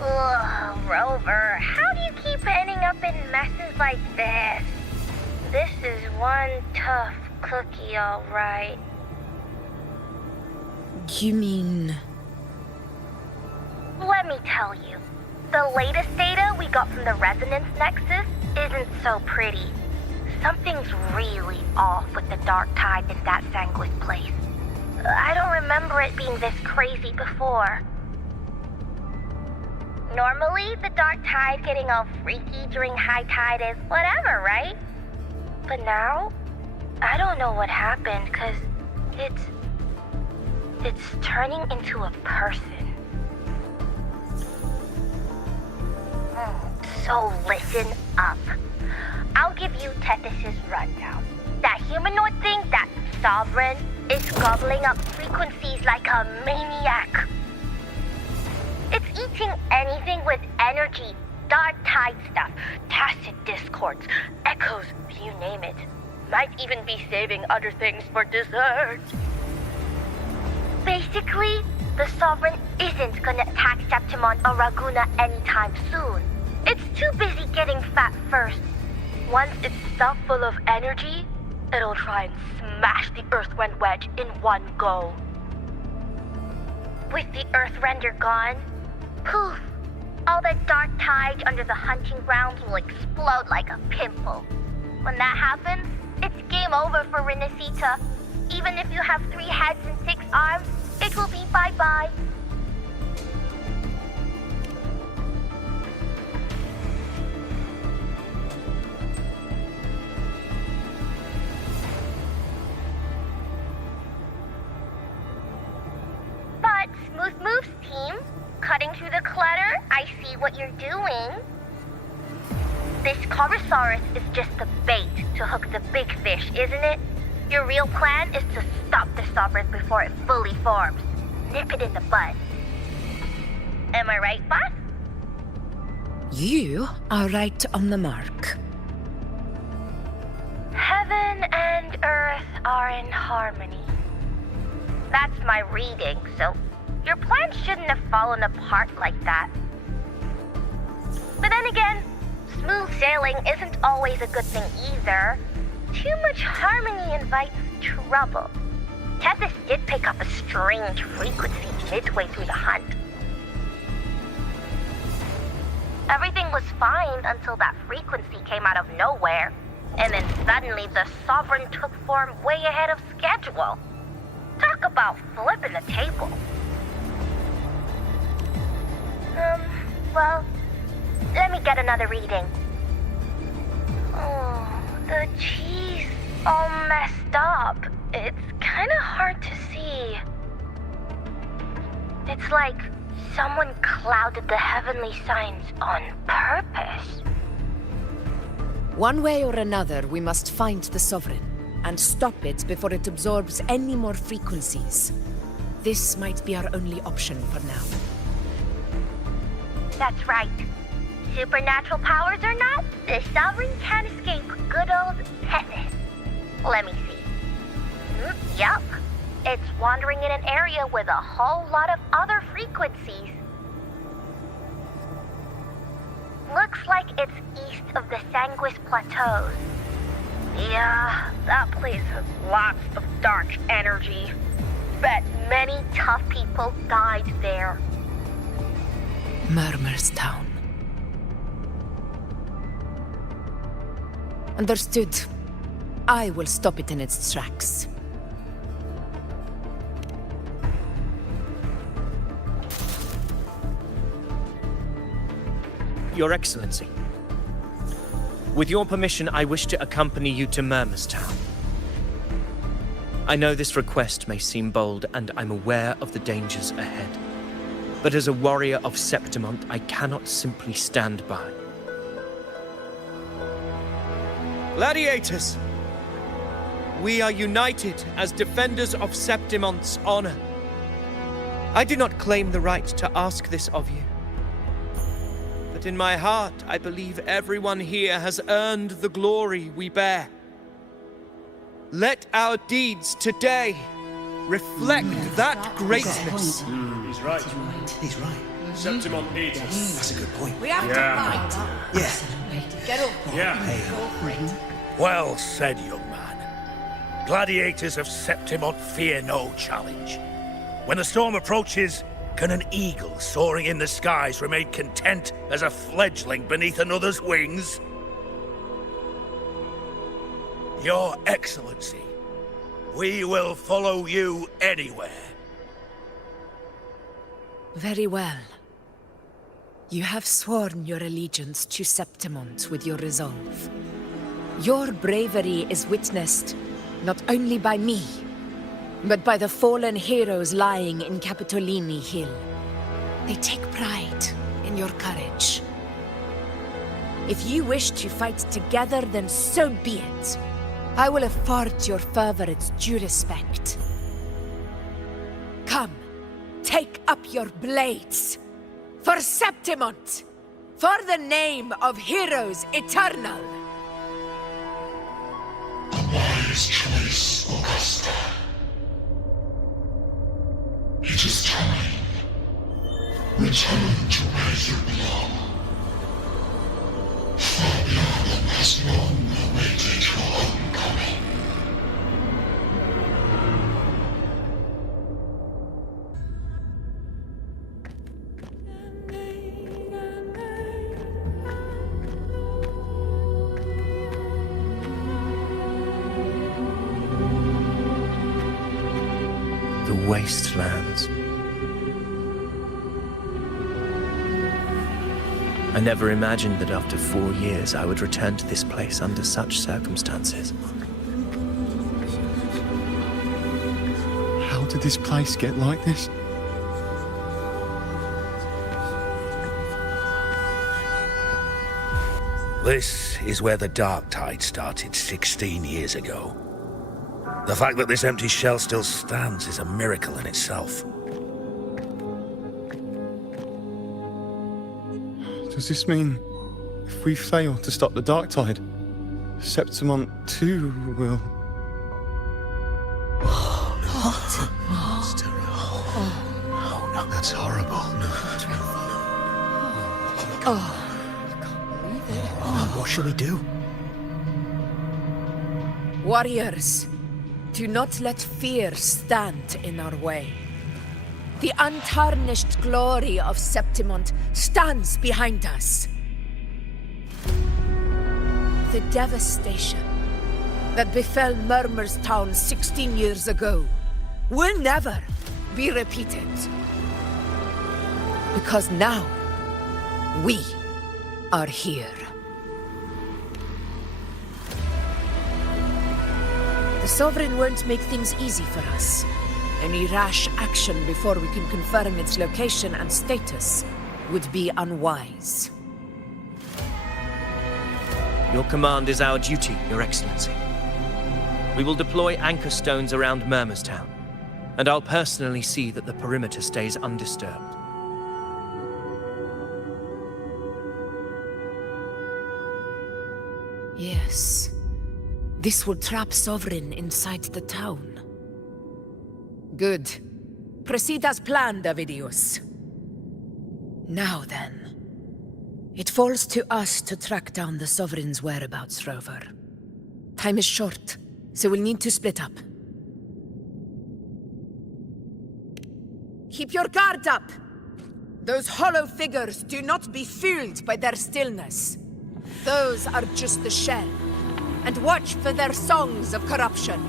Ugh, Rover, how do you keep ending up in messes like this? This is one tough cookie, alright. You mean... Let me tell you, the latest data we got from the Resonance Nexus isn't so pretty. Something's really off with the Dark Tide in that Sanguis place. I don't remember it being this crazy before. Normally, the Dark Tide getting all freaky during high tide is whatever, right? But now, I don't know what happened, because it's turning into a person. So listen up. I'll give you Tethys' rundown. That humanoid thing, that Sovereign, It's gobbling up frequencies like a maniac. It's eating anything with energy, dark tide stuff, tacit discords, echoes, you name it. Might even be saving other things for dessert. Basically, the Sovereign isn't gonna attack Septimon or Raguna anytime soon. It's too busy getting fat first. Once it's stuffed full of energy, it'll try and smash the Earthrend wedge in one go. With the Earthrender gone, poof, all that dark tide under the hunting grounds will explode like a pimple. When that happens, it's game over for Renacita. Even if you have 3 heads and 6 arms, it will be bye-bye. But Smooth Moves team, cutting through the clutter, I see what you're doing. This Corvosaurus is just the bait to hook the big fish, isn't it? Your real plan is to stop the Sovereign before it fully forms. Nip it in the bud. Am I right, boss? You are right on the mark. Heaven and Earth are in harmony. That's my reading, so your plan shouldn't have fallen apart like that. But then again, smooth sailing isn't always a good thing either. Too much harmony invites trouble. Tethys did pick up a strange frequency midway through the hunt. Everything was fine until that frequency came out of nowhere, and then suddenly the Sovereign took form way ahead of schedule. Talk about flipping the table. Well, let me get another reading. Oh, the cheese all messed up. It's kinda hard to see. It's like someone clouded the heavenly signs on purpose. One way or another, we must find the Sovereign and stop it before it absorbs any more frequencies. This might be our only option for now. That's right. Supernatural powers or not, the Sovereign can't escape good old Tethys. Let me see. Yup. It's wandering in an area with a whole lot of other frequencies. Looks like it's east of the Sanguis Plateaus. Yeah, that place has lots of dark energy. Bet many tough people died there. Murmur's Town. Understood. I will stop it in its tracks. Your Excellency, with your permission, I wish to accompany you to Murmur's Town. I know this request may seem bold, and I'm aware of the dangers ahead. But as a warrior of Septimont, I cannot simply stand by. Gladiators! We are united as defenders of Septimont's honor. I do not claim the right to ask this of you. But in my heart, I believe everyone here has earned the glory we bear. Let our deeds today reflect that greatness. He's right. He's right. Septimont needs us. That's a good point. We have to fight. Yeah. Get up. Yeah. Well said, young man. Gladiators of Septimont fear no challenge. When the storm approaches, can an eagle soaring in the skies remain content as a fledgling beneath another's wings? Your Excellency, we will follow you anywhere. Very well. You have sworn your allegiance to Septimont with your resolve. Your bravery is witnessed not only by me, but by the fallen heroes lying in Capitolini Hill. They take pride in your courage. If you wish to fight together, then so be it. I will afford your fervor its due respect. Come, take up your blades. For Septimont! For the name of heroes eternal! A wise choice, Augusta. It is time. Return to where you belong. Fabian has long awaited your homecoming. The wastelands. I never imagined that after 4 years I would return to this place under such circumstances. How did this place get like this? This is where the Dark Tide started 16 years ago. The fact that this empty shell still stands is a miracle in itself. Does this mean if we fail to stop the Dark Tide, Septimont too will... What? That's terrible. Oh, no, that's horrible. No. What shall we do? Warriors, do not let fear stand in our way. The untarnished glory of Septimont stands behind us. The devastation that befell Murmur's town 16 years ago will never be repeated. Because now, we are here. The Sovereign won't make things easy for us. Any rash action before we can confirm its location and status would be unwise. Your command is our duty, Your Excellency. We will deploy anchor stones around Murmur's town, and I'll personally see that the perimeter stays undisturbed. Yes. This will trap Sovereign inside the town. Good. Proceed as planned, Avidius. Now then. It falls to us to track down the Sovereign's whereabouts, Rover. Time is short, so we'll need to split up. Keep your guard up! Those hollow figures do not be fooled by their stillness. Those are just the shell. And watch for their songs of corruption.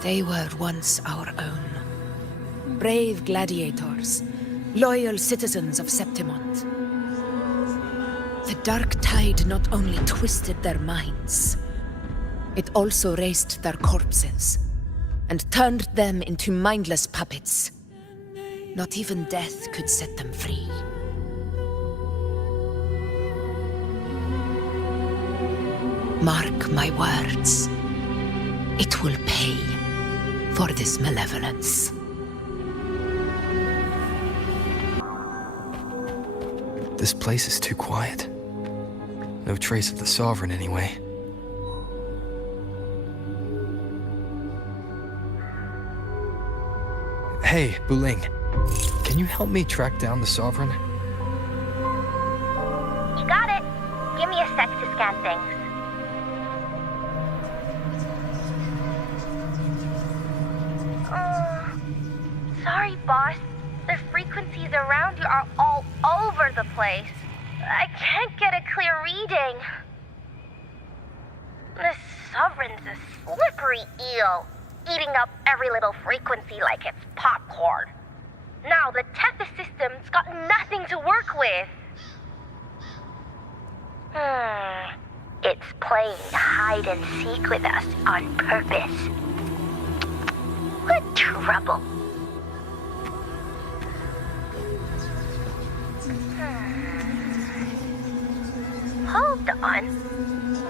They were once our own. Brave gladiators, loyal citizens of Septimont. The Dark Tide not only twisted their minds, it also raised their corpses and turned them into mindless puppets. Not even death could set them free. Mark my words. It will pay for this malevolence. This place is too quiet. No trace of the Sovereign anyway. Hey, Buling. Can you help me track down the Sovereign? You got it. Give me a sec to scan things. Sorry, boss. The frequencies around you are all over the place. I can't get a clear reading. The Sovereign's a slippery eel, eating up every little frequency like it's popcorn. Now the Tethys system's got nothing to work with. It's playing hide and seek with us on purpose. What trouble. Hold on.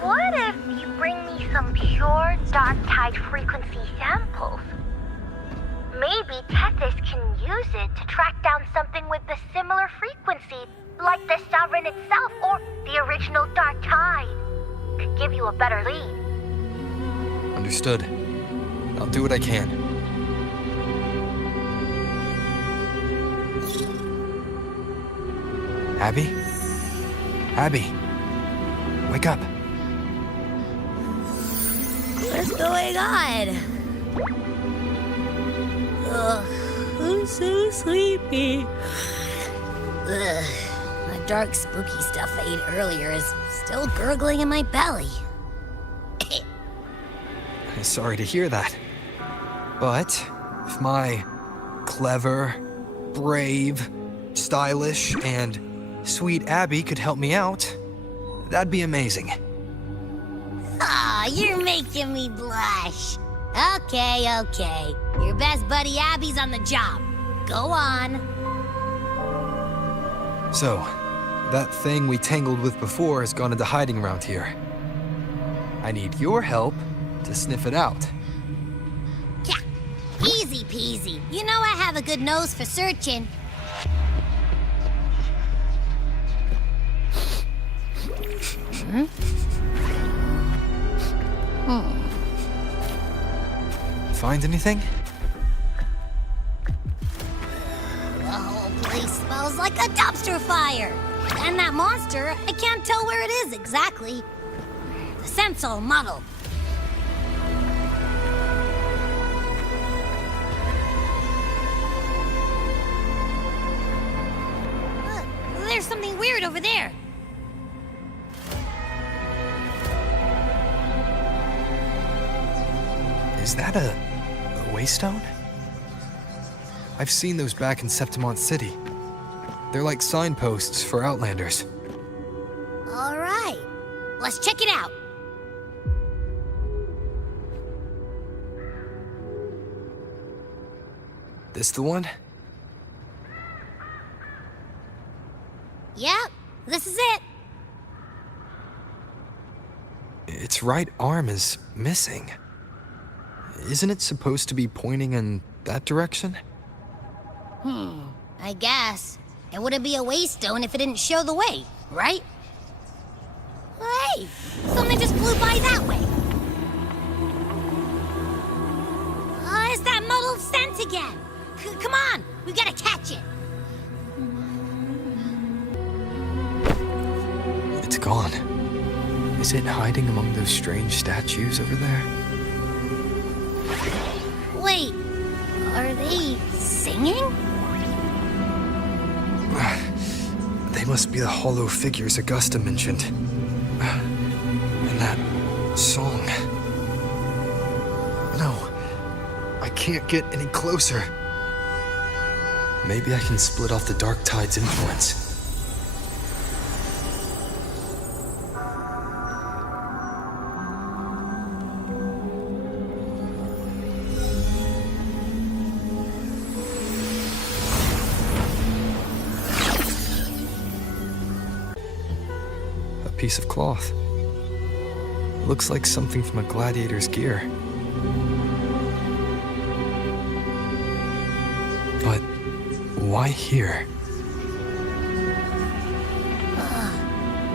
What if you bring me some pure Dark Tide frequency samples? Arthas can use it to track down something with a similar frequency, like the Sovereign itself or the original Dark Tide. Could give you a better lead. Understood. I'll do what I can. Abby? Abby! Wake up! What's going on? Ugh, I'm so sleepy. Ugh, the dark, spooky stuff I ate earlier is still gurgling in my belly. I'm sorry to hear that. But if my clever, brave, stylish, and sweet Abby could help me out, that'd be amazing. Aw, you're making me blush. Okay. Your best buddy Abby's on the job. Go on. So, that thing we tangled with before has gone into hiding around here. I need your help to sniff it out. Yeah, easy peasy. You know I have a good nose for searching. Find anything? The whole place smells like a dumpster fire. And that monster, I can't tell where it is exactly. The scent's all muddled. Look, there's something weird over there. Is that a waystone? I've seen those back in Septimont City. They're like signposts for Outlanders. All right, let's check it out. This the one? Yep, this is it. Its right arm is missing. Isn't it supposed to be pointing in that direction? I guess. It wouldn't be a waystone if it didn't show the way, right? Hey, something just flew by that way. It's that muddled scent again. Come on, we gotta catch it. It's gone. Is it hiding among those strange statues over there? Wait, are they singing? They must be the hollow figures Augusta mentioned. And that song. No, I can't get any closer. Maybe I can split off the Dark Tide's influence. Piece of cloth. Looks like something from a gladiator's gear. But why here?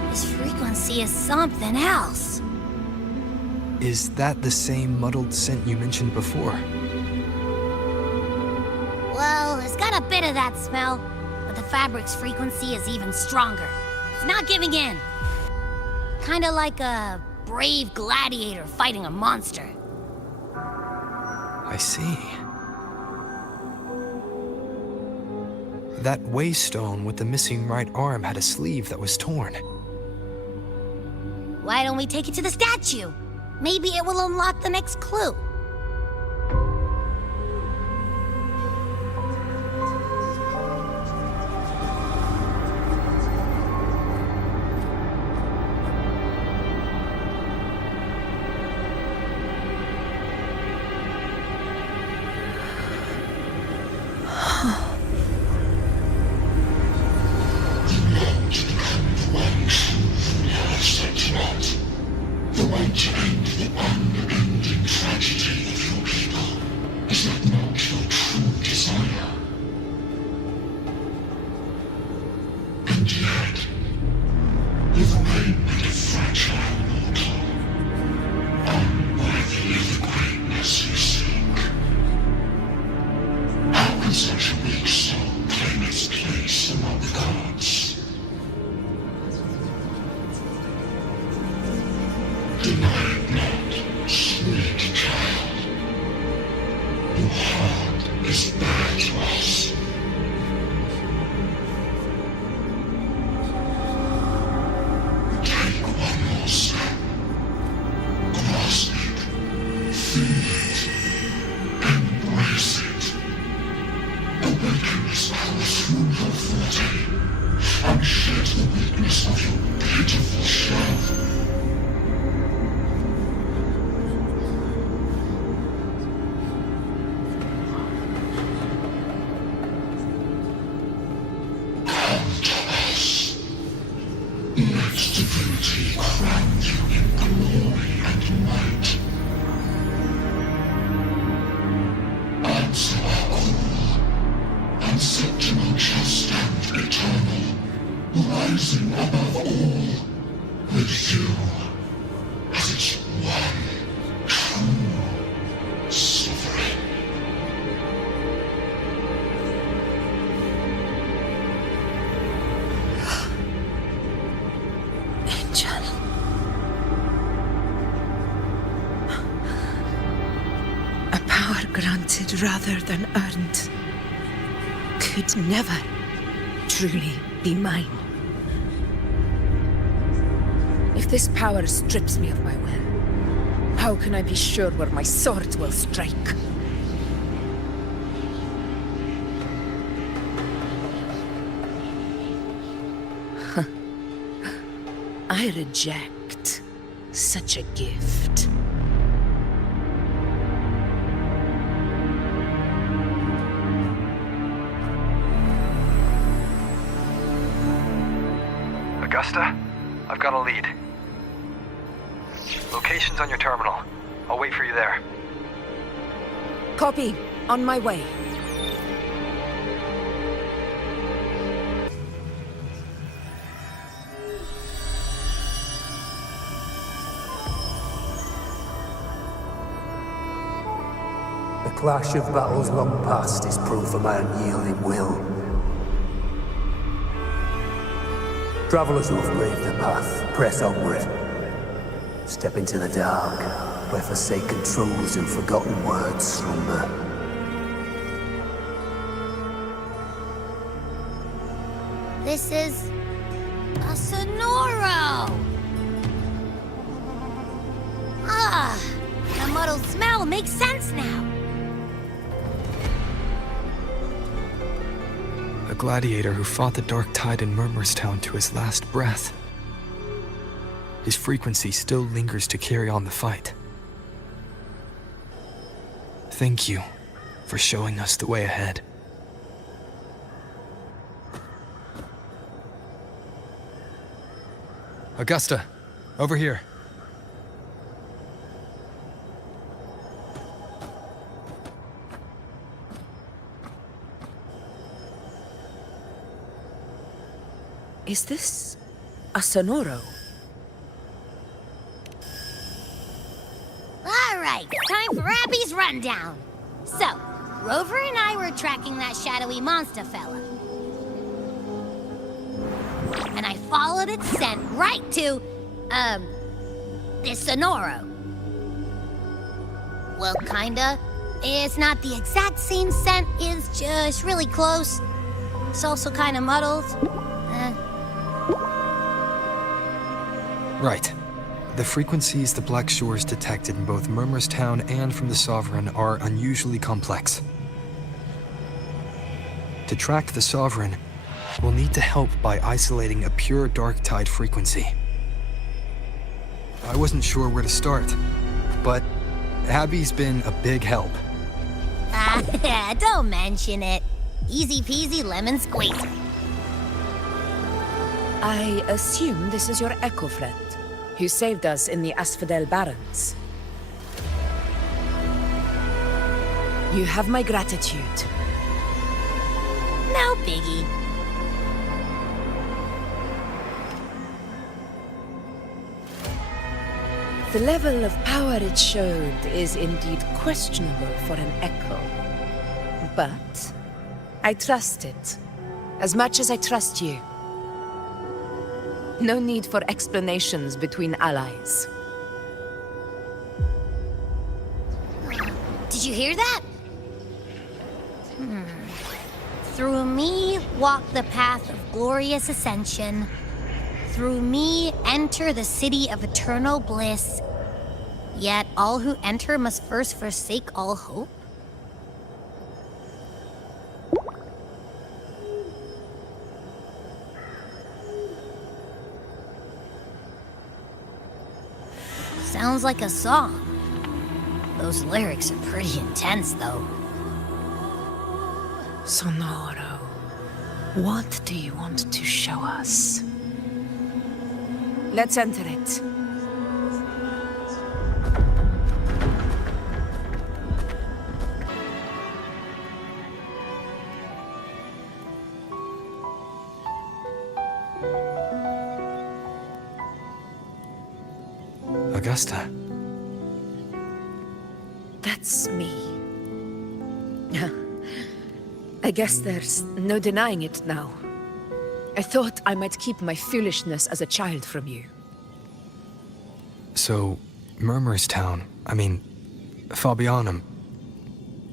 This frequency is something else. Is that the same muddled scent you mentioned before? Well, it's got a bit of that smell, but the fabric's frequency is even stronger. It's not giving in. Kinda like a brave gladiator fighting a monster. I see. That waystone with the missing right arm had a sleeve that was torn. Why don't we take it to the statue? Maybe it will unlock the next clue. Is that not your true desire? heart is bare to us. Take one more step. Grasp it. Feel it. Embrace it. Awaken this power through your forte, and shed the weakness of your pitiful shell. Divinity crowned you in glory and might. Answer our call, and Septimum shall stand eternal, rising above all, with you as its one true sovereign. Granted rather than earned, could never truly be mine. If this power strips me of my will, how can I be sure where my sword will strike? I reject such a gift. Augusta, I've got a lead. Location's on your terminal. I'll wait for you there. Copy. On my way. The clash of battles long past is proof of my unyielding will. Travelers who have braved the path, press onward. Step into the dark, where forsaken truths and forgotten words slumber. This is a Sonoro! Ah, the muddled smell makes sense now. A gladiator who fought the dark tide in Murmurstown to his last breath. His frequency still lingers to carry on the fight. Thank you for showing us the way ahead. Augusta, over here. Is this a Sonoro? All right, time for Abby's rundown. So, Rover and I were tracking that shadowy monster fella. And I followed its scent right to, this Sonoro. Well, kinda. It's not the exact same scent, it's just really close. It's also kinda muddled. Right. The frequencies the Black Shores detected in both Murmurstown and from the Sovereign are unusually complex. To track the Sovereign, we'll need to help by isolating a pure dark tide frequency. I wasn't sure where to start, but Abby's been a big help. Don't mention it. Easy peasy lemon squeezy. I assume this is your Echo friend, who saved us in the Asphodel Barrens. You have my gratitude. No biggie. The level of power it showed is indeed questionable for an Echo. But I trust it, as much as I trust you. No need for explanations between allies. Did you hear that? Through me walk the path of glorious ascension. Through me enter the city of eternal bliss. Yet all who enter must first forsake all hope. Sounds like a song. Those lyrics are pretty intense, though. Sonoro, what do you want to show us? Let's enter it. Augusta. That's me. I guess there's no denying it now. I thought I might keep my foolishness as a child from you. So, Murmurstown, Fabianum,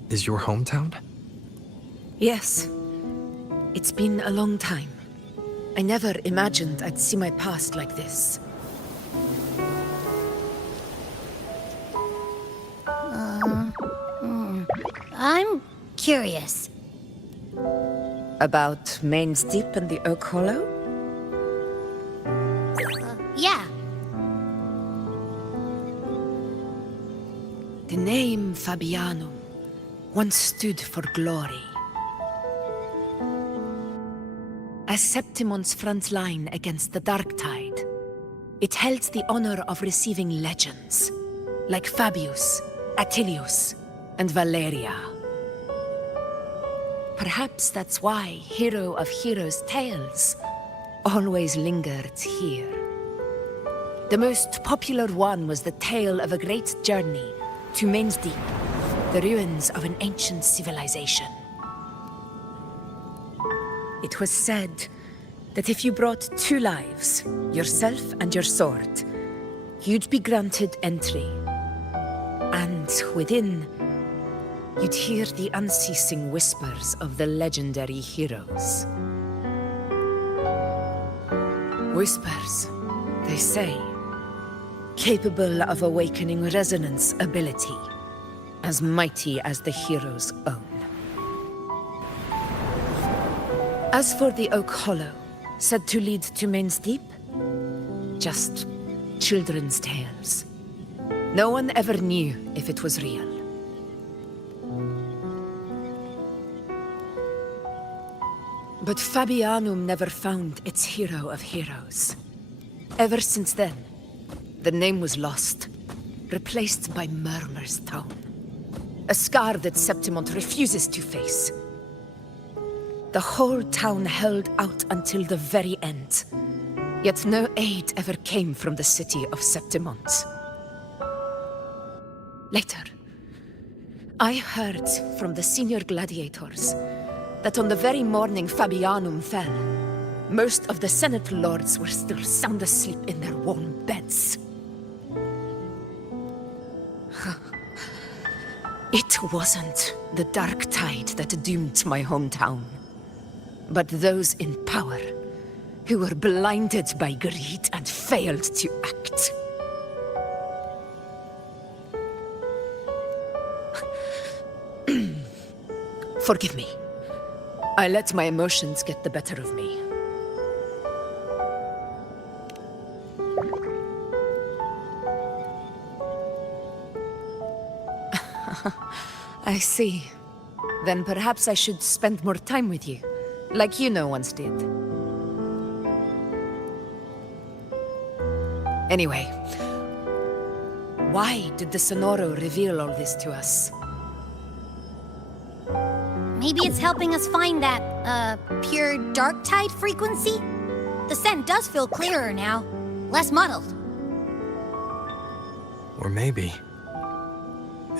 is your hometown? Yes. It's been a long time. I never imagined I'd see my past like this. I'm curious. About Main's Deep and the Oak Hollow? Yeah. The name Fabianum once stood for glory. As Septimon's front line against the Dark Tide, it held the honor of receiving legends, like Fabius, Attilius, and Valeria. Perhaps that's why Hero of Heroes' tales always lingered here. The most popular one was the tale of a great journey to Main's Deep, the ruins of an ancient civilization. It was said that if you brought 2 lives, yourself and your sword, you'd be granted entry. And within, you'd hear the unceasing whispers of the legendary heroes. Whispers, they say, capable of awakening resonance ability, as mighty as the hero's own. As for the Oak Hollow, said to lead to Main's Deep, just children's tales. No one ever knew if it was real. But Fabianum never found its hero of heroes. Ever since then, the name was lost, replaced by Murmur's Tone. A scar that Septimont refuses to face. The whole town held out until the very end, yet no aid ever came from the city of Septimont. Later, I heard from the senior gladiators that on the very morning Fabianum fell, most of the Senate lords were still sound asleep in their warm beds. It wasn't the Dark Tide that doomed my hometown, but those in power who were blinded by greed and failed to act. Forgive me. I let my emotions get the better of me. I see. Then perhaps I should spend more time with you, like you once did. Anyway, why did the Sonoro reveal all this to us? Maybe it's helping us find that, pure dark tide frequency? The scent does feel clearer now, less muddled. Or maybe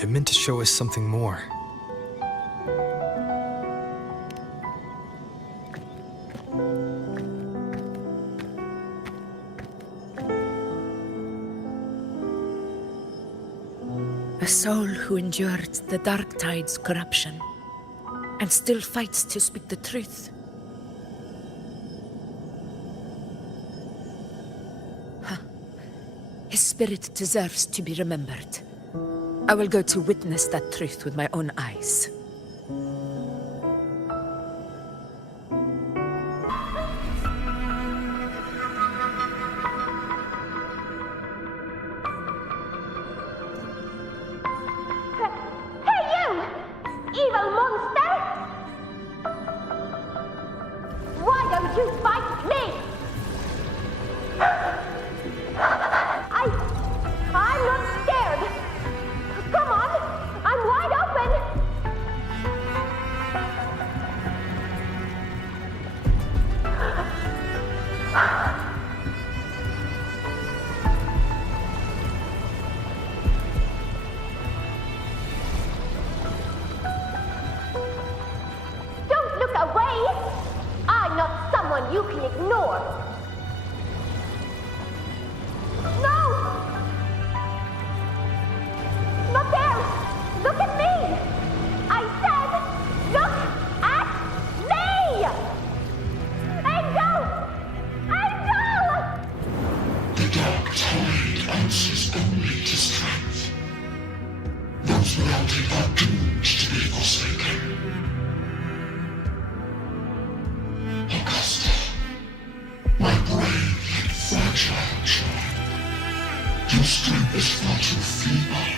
it meant to show us something more. A soul who endured the Dark Tide's corruption. and still fights to speak the truth. His spirit deserves to be remembered. I will go to witness that truth with my own eyes. Hey you! Evil monster! Why don't you fight me? I'm not scared. Come on, I'm wide open. Don't look away. I'm not someone you can ignore. No! Not there! Look at me! I said, look at me! Angel! Angel! The dark tide answers only to strength. Those without it are doomed to be forsaken. Augusta, my brave yet fragile child, your strength is far too feeble,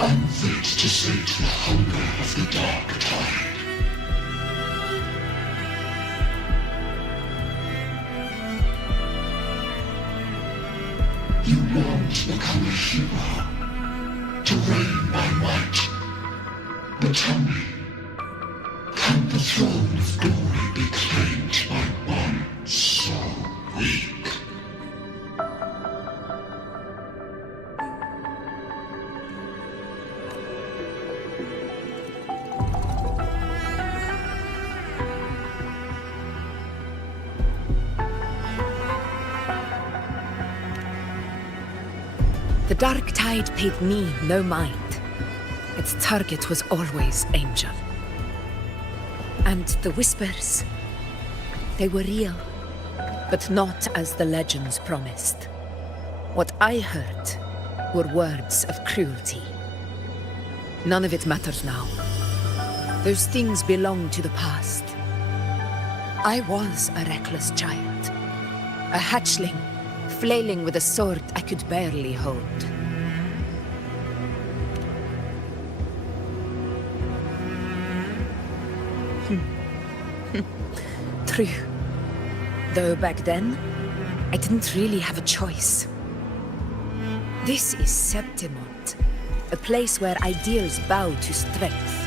unfit to sate the hunger of the dark tide. You long to become a hero, to reign by might. But tell me, can the throne of glory be claimed by one so weak? The dark tide paid me no mind. Its target was always Angel. And the whispers, they were real, but not as the legends promised. What I heard were words of cruelty. None of it matters now. Those things belong to the past. I was a reckless child, a hatchling, flailing with a sword I could barely hold. True. Though back then, I didn't really have a choice. This is Septimont, a place where ideals bow to strength.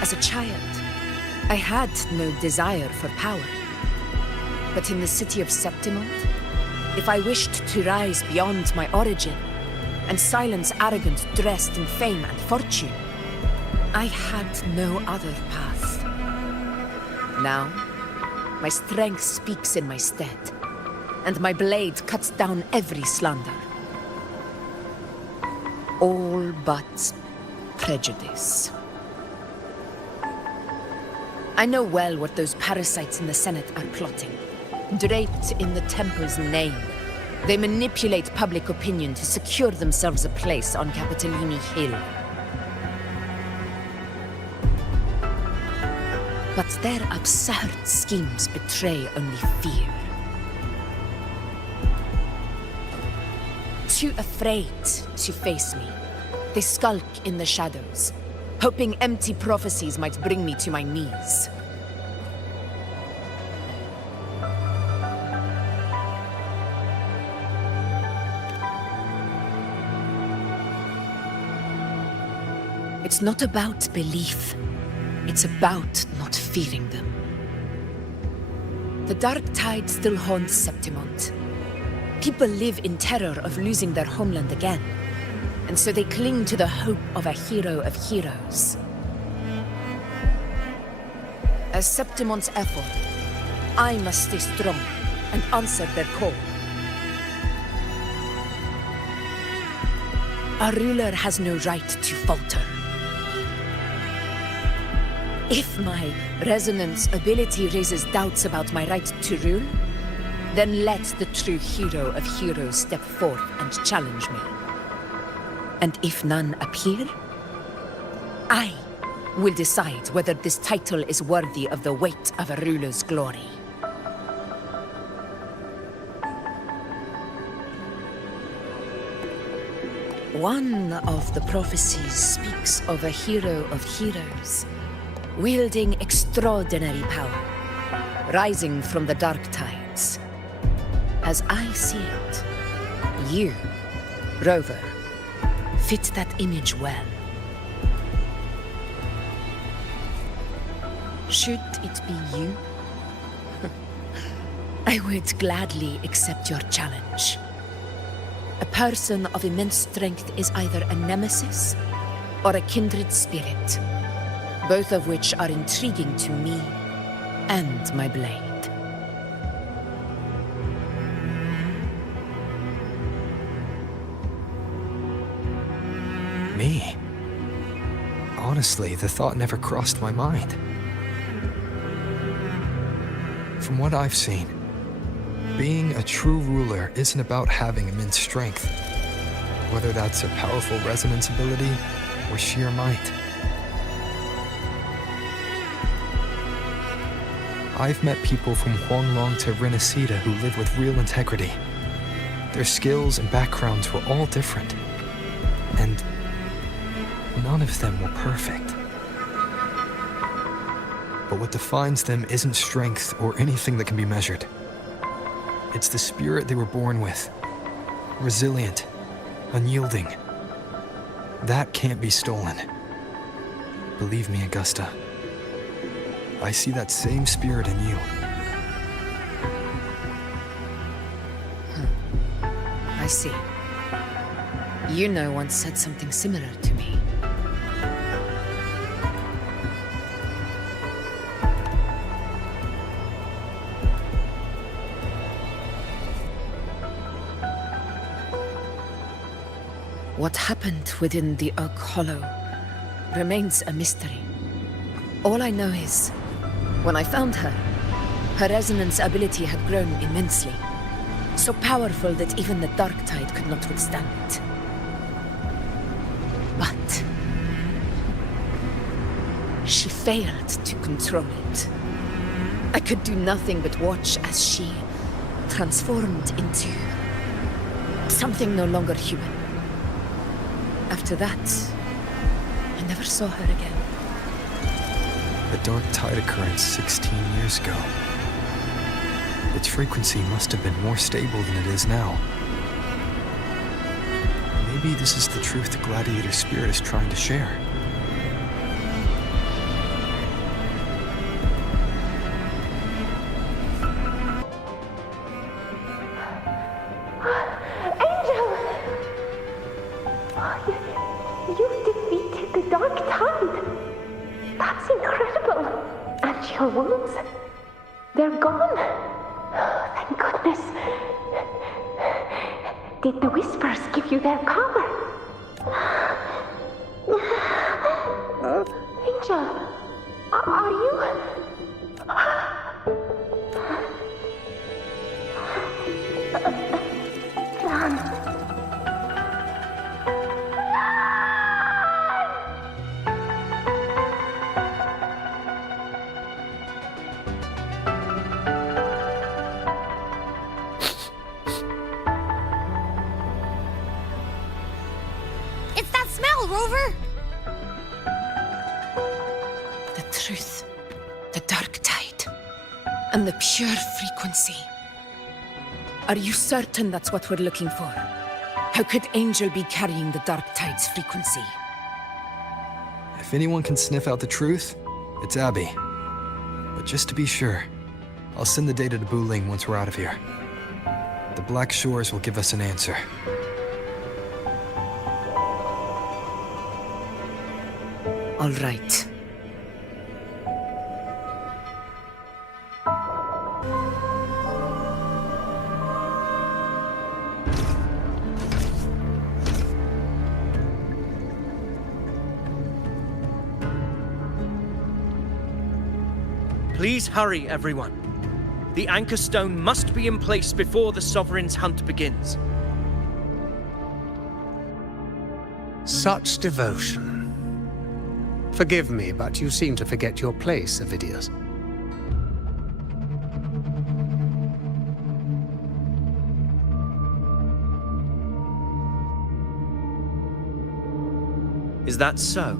As a child, I had no desire for power. But in the city of Septimont, if I wished to rise beyond my origin and silence arrogance dressed in fame and fortune, I had no other path. Now, my strength speaks in my stead, and my blade cuts down every slander. All but prejudice. I know well what those parasites in the Senate are plotting. Draped in the Temper's name, they manipulate public opinion to secure themselves a place on Capitolini Hill. But their absurd schemes betray only fear. Too afraid to face me, they skulk in the shadows, hoping empty prophecies might bring me to my knees. It's not about belief. It's about not fearing them. The dark tide still haunts Septimont. People live in terror of losing their homeland again, and so they cling to the hope of a hero of heroes. As Septimont's effort, I must stay strong and answer their call. A ruler has no right to falter. If my resonance ability raises doubts about my right to rule, then let the true hero of heroes step forth and challenge me. And if none appear, I will decide whether this title is worthy of the weight of a ruler's glory. One of the prophecies speaks of a hero of heroes, wielding extraordinary power, rising from the dark tides. As I see it, you, Rover, fit that image well. Should it be you, I would gladly accept your challenge. A person of immense strength is either a nemesis or a kindred spirit, both of which are intriguing to me and my blade. Me? Honestly, the thought never crossed my mind. From what I've seen, being a true ruler isn't about having immense strength, whether that's a powerful resonance ability or sheer might. I've met people from Huanglong to Renacida who live with real integrity. Their skills and backgrounds were all different, and none of them were perfect. But what defines them isn't strength or anything that can be measured. It's the spirit they were born with. Resilient, unyielding. That can't be stolen. Believe me, Augusta. I see that same spirit in you. I see. Yuno once said something similar to me. What happened within the Oak Hollow remains a mystery. All I know is, when I found her, her resonance ability had grown immensely. So powerful that even the Dark Tide could not withstand it. But she failed to control it. I could do nothing but watch as she transformed into something no longer human. After that, I never saw her again. The Dark Tide occurrence 16 years ago. Its frequency must have been more stable than it is now. Maybe this is the truth the Gladiator spirit is trying to share. You've defeated the Dark Tide. That's incredible. And your wounds, they're gone. Thank goodness. Did the Whispers give you their power? Angel, are you? It's that smell, Rover! The truth, the Dark Tide, and the pure frequency. Are you certain that's what we're looking for? How could Angel be carrying the Dark Tide's frequency? If anyone can sniff out the truth, it's Abby. But just to be sure, I'll send the data to Buling once we're out of here. The Black Shores will give us an answer. All right. Please hurry, everyone. The anchor stone must be in place before the Sovereign's hunt begins. Such devotion. Forgive me, but you seem to forget your place, Avidius. Is that so?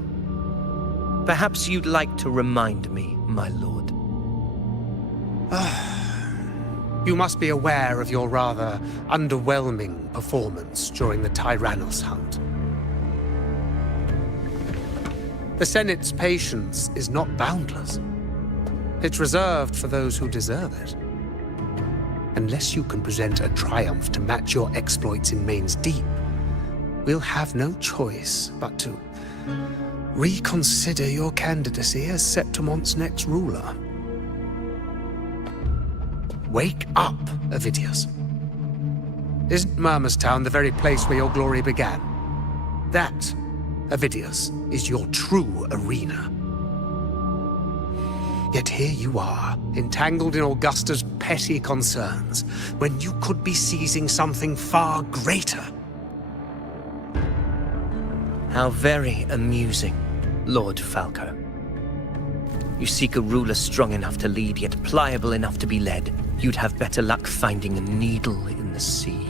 Perhaps you'd like to remind me, my lord. You must be aware of your rather underwhelming performance during the Tyrannos hunt. The Senate's patience is not boundless. It's reserved for those who deserve it. Unless you can present a triumph to match your exploits in Main's Deep, we'll have no choice but to reconsider your candidacy as Septimont's next ruler. Wake up, Avidius. Isn't Murmustown the very place where your glory began? That, Avidius, is your true arena. Yet here you are, entangled in Augusta's petty concerns, when you could be seizing something far greater. How very amusing, Lord Falco. You seek a ruler strong enough to lead, yet pliable enough to be led. You'd have better luck finding a needle in the sea.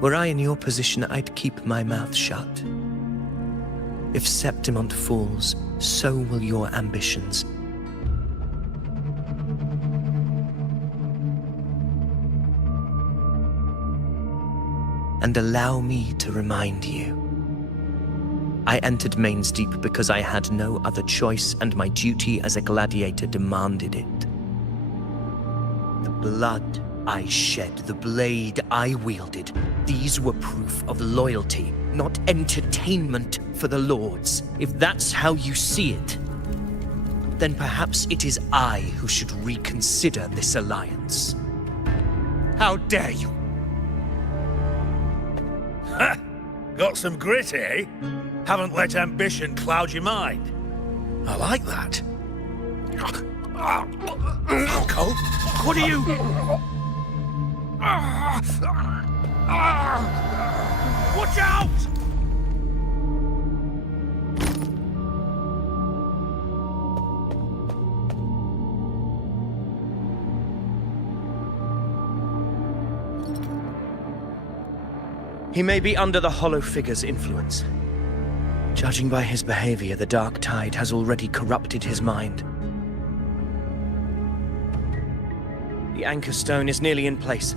Were I in your position, I'd keep my mouth shut. If Septimont falls, so will your ambitions. And allow me to remind you. I entered Main's Deep because I had no other choice, and my duty as a gladiator demanded it. The blood I shed, the blade I wielded, these were proof of loyalty, not entertainment for the Lords. If that's how you see it, then perhaps it is I who should reconsider this alliance. How dare you! Ha! Got some grit, eh? Haven't let ambition cloud your mind. I like that. Falco, what are you... Watch out! He may be under the Hollow Figure's influence. Judging by his behavior, the Dark Tide has already corrupted his mind. The anchor stone is nearly in place.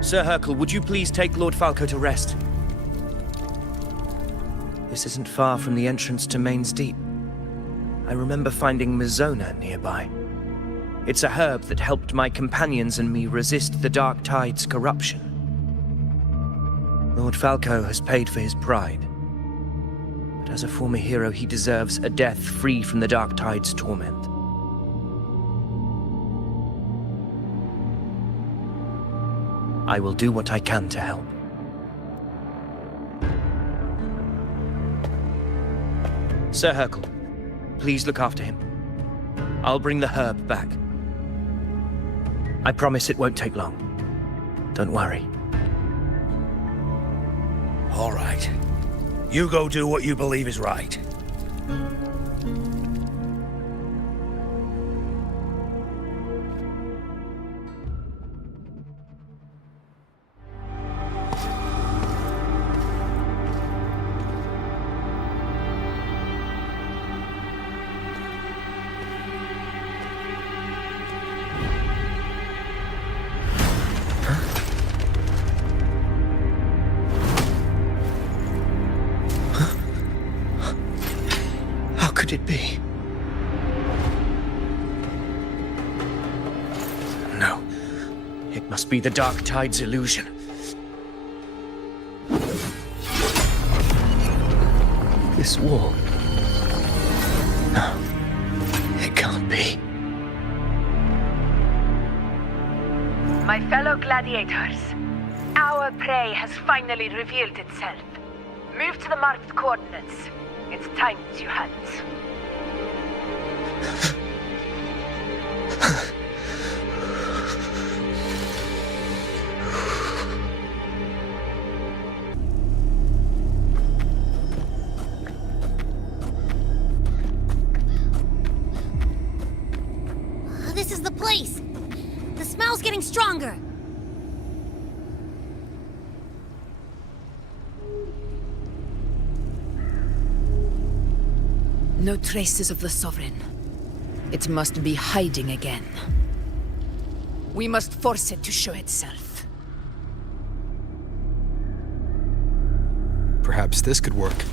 Sir Hercule, would you please take Lord Falco to rest? This isn't far from the entrance to Main's Deep. I remember finding Mizona nearby. It's a herb that helped my companions and me resist the Dark Tide's corruption. Lord Falco has paid for his pride. But as a former hero, he deserves a death free from the Dark Tide's torment. I will do what I can to help. Sir Hercule, please look after him. I'll bring the herb back. I promise it won't take long. Don't worry. All right. You go do what you believe is right. Could it be? No. It must be the Dark Tide's illusion. This wall. No. It can't be. My fellow gladiators, our prey has finally revealed itself. Move to the marked coordinates. It's time to hunt. This is the place! The smell's getting stronger! No traces of the Sovereign. It must be hiding again. We must force it to show itself. Perhaps this could work.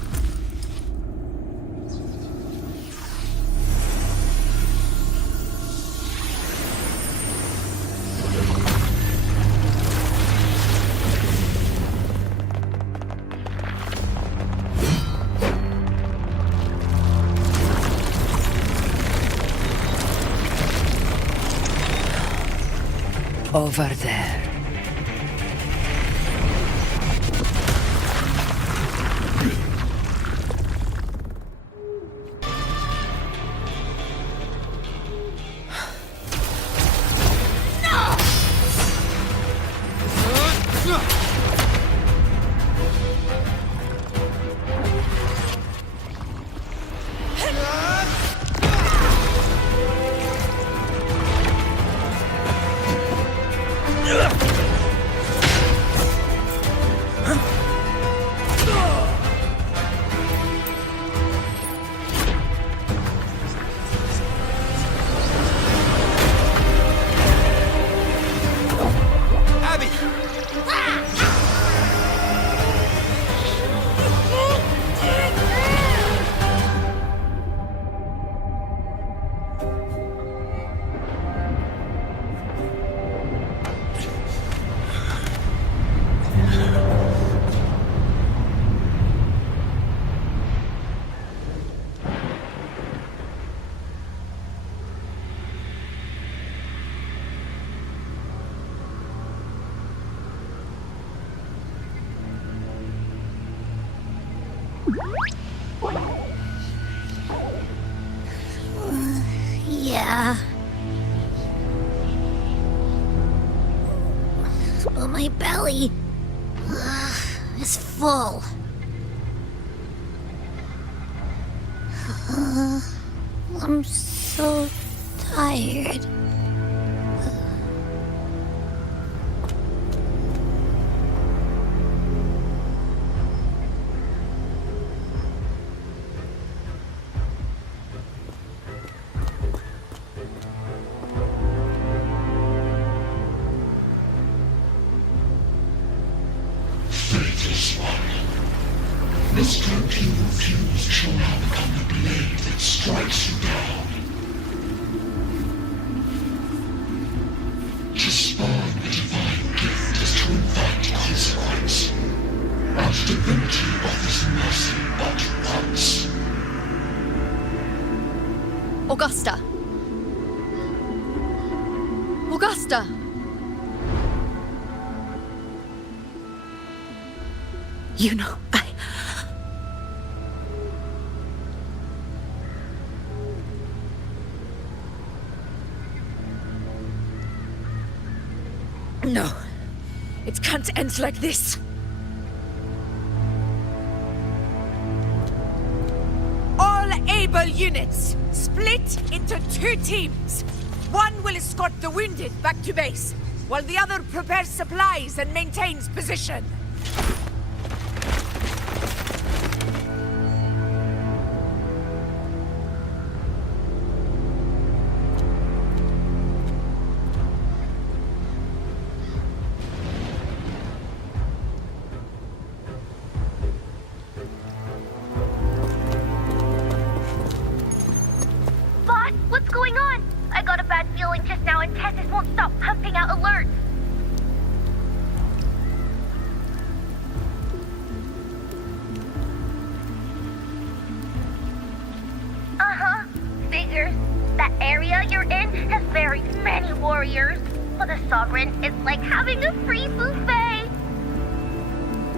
Over there. Yeah. But my belly is full. I'm so tired. Faithless one. This cloak you refuse shall now become the blade that strikes you down. To spawn a divine gift is to invite consequence. And divinity offers mercy but once. Augusta! Augusta! You know, No. It can't end like this. All able units, split into 2 teams. One will escort the wounded back to base, while the other prepares supplies and maintains position. That area you're in has very many warriors. For the Sovereign, it's like having a free buffet.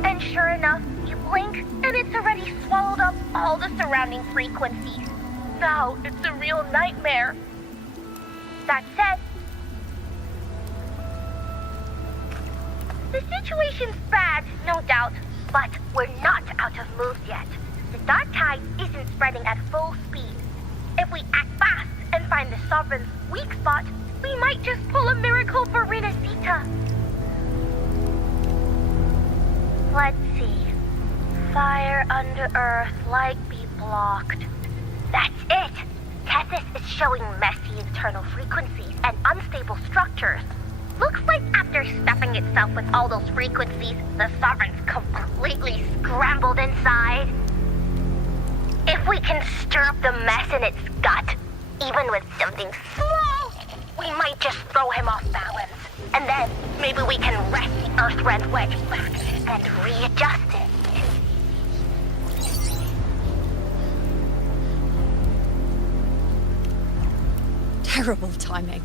And sure enough, you blink, and it's already swallowed up all the surrounding frequencies. Now it's a real nightmare. That said, the situation's bad, no doubt, but we're not out of moves yet. The dark tide isn't spreading at full speed. If we act fast and find the Sovereign's weak spot, we might just pull a miracle for Renacita. Let's see. Fire under Earth, light be blocked. That's it! Tethys is showing messy internal frequencies and unstable structures. Looks like after stuffing itself with all those frequencies, the Sovereign's completely scrambled inside. If we can stir up the mess in its gut, even with something small, we might just throw him off balance. And then maybe we can wrest the Earthrend wedge back and readjust it. Terrible timing.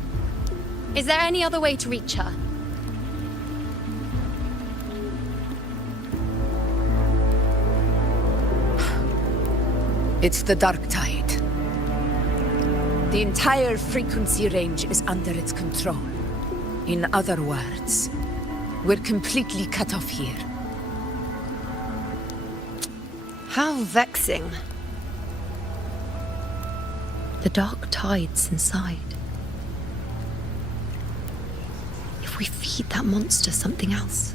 Is there any other way to reach her? It's the dark tide. The entire frequency range is under its control. In other words, we're completely cut off here. How vexing. The dark tide's inside. If we feed that monster something else.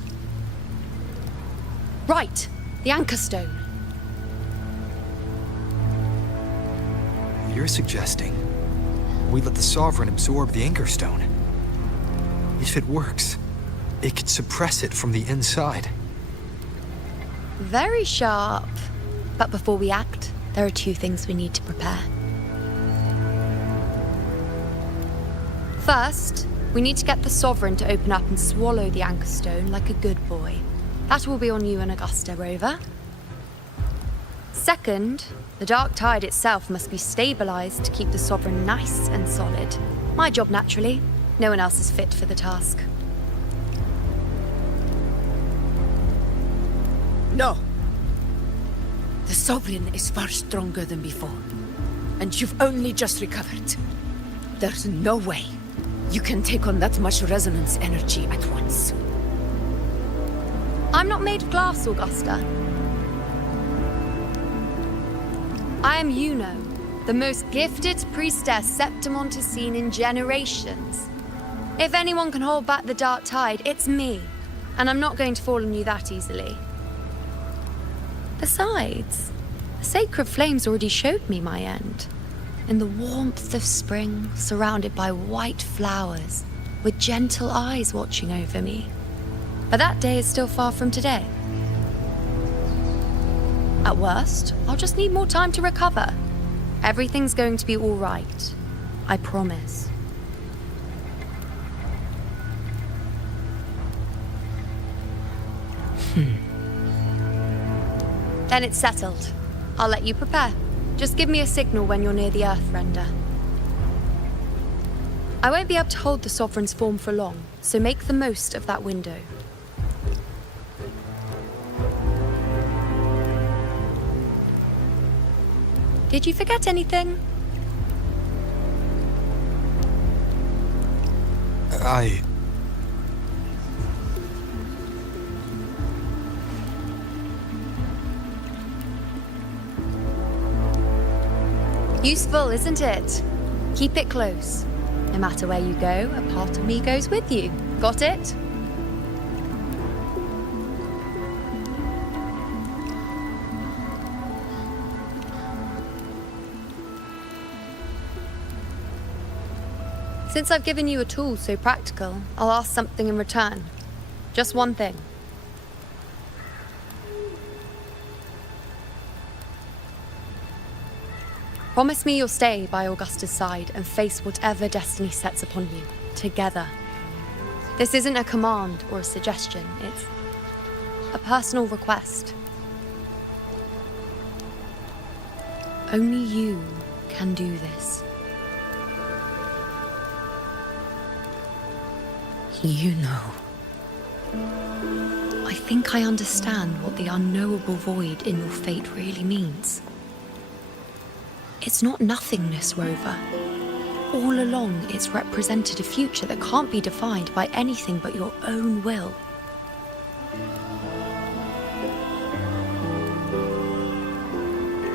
Right, the anchor stone. You're suggesting we let the Sovereign absorb the Anchor Stone. If it works, it could suppress it from the inside. Very sharp. But before we act, there are two things we need to prepare. First, we need to get the Sovereign to open up and swallow the Anchor Stone like a good boy. That will be on you and Augusta, Rover. Second, the dark tide itself must be stabilized to keep the Sovereign nice and solid. My job, naturally. No one else is fit for the task. No. The Sovereign is far stronger than before. And you've only just recovered. There's no way you can take on that much resonance energy at once. I'm not made of glass, Augusta. I am Yuno, the most gifted priestess Septimont has seen in generations. If anyone can hold back the dark tide, it's me. And I'm not going to fall on you that easily. Besides, the sacred flames already showed me my end. In the warmth of spring, surrounded by white flowers, with gentle eyes watching over me. But that day is still far from today. At worst, I'll just need more time to recover. Everything's going to be all right. I promise. Then it's settled. I'll let you prepare. Just give me a signal when you're near the Earthrender. I won't be able to hold the Sovereign's form for long, so make the most of that window. Did you forget anything? Useful, isn't it? Keep it close. No matter where you go, a part of me goes with you. Got it? Since I've given you a tool so practical, I'll ask something in return. Just one thing. Promise me you'll stay by Augusta's side and face whatever destiny sets upon you, together. This isn't a command or a suggestion, it's a personal request. Only you can do this. You know. I think I understand what the unknowable void in your fate really means. It's not nothingness, Rover. All along, it's represented a future that can't be defined by anything but your own will.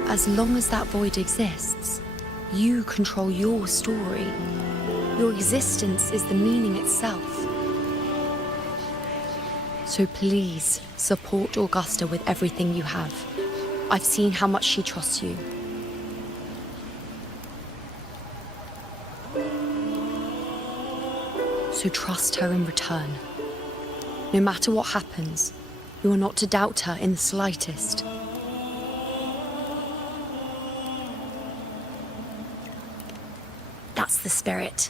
As long as that void exists, you control your story. Your existence is the meaning itself. So please, support Augusta with everything you have. I've seen how much she trusts you. So trust her in return. No matter what happens, you are not to doubt her in the slightest. That's the spirit.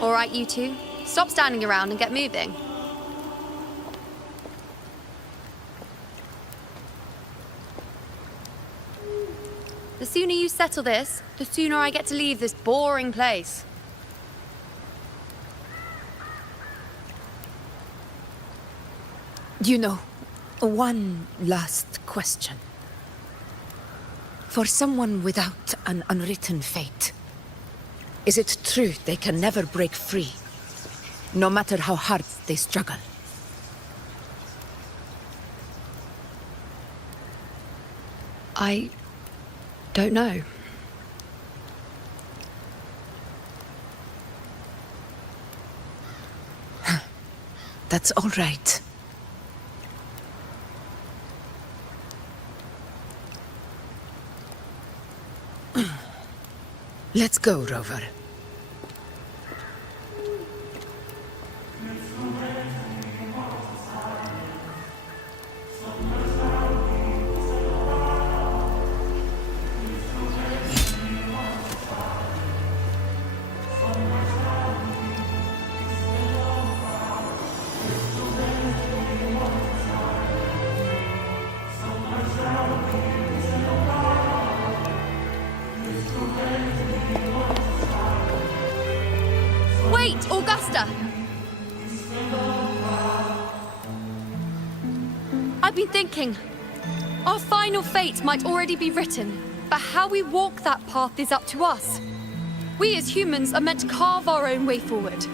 All right, you two. Stop standing around and get moving. The sooner you settle this, the sooner I get to leave this boring place. You know, one last question. For someone without an unwritten fate, is it true they can never break free, no matter how hard they struggle? I don't know. That's all right. Let's go, Rover. Wait, Augusta! I've been thinking. Our final fate might already be written, but how we walk that path is up to us. We as humans are meant to carve our own way forward.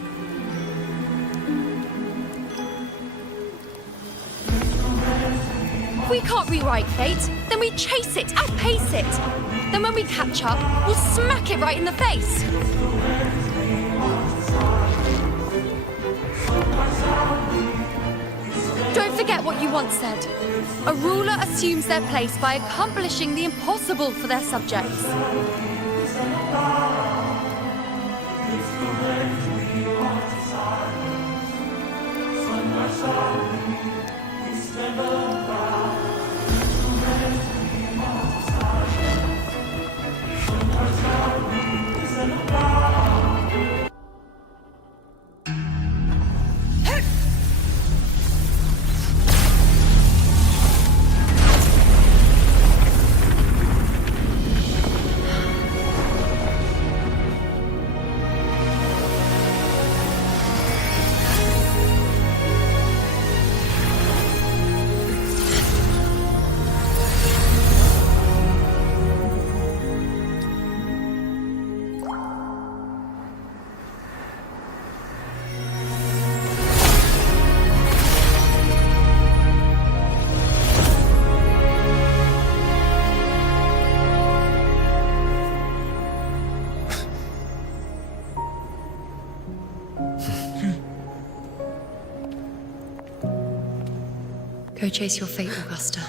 If we can't rewrite fate, then we chase it, outpace it. Then when we catch up, we'll smack it right in the face. Don't forget what you once said. A ruler assumes their place by accomplishing the impossible for their subjects. Go chase your fate, Augusta.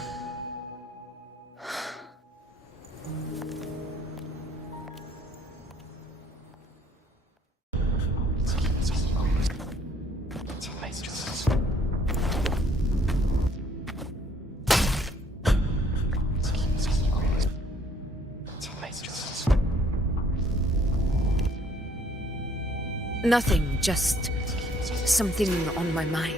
Nothing, just something on my mind.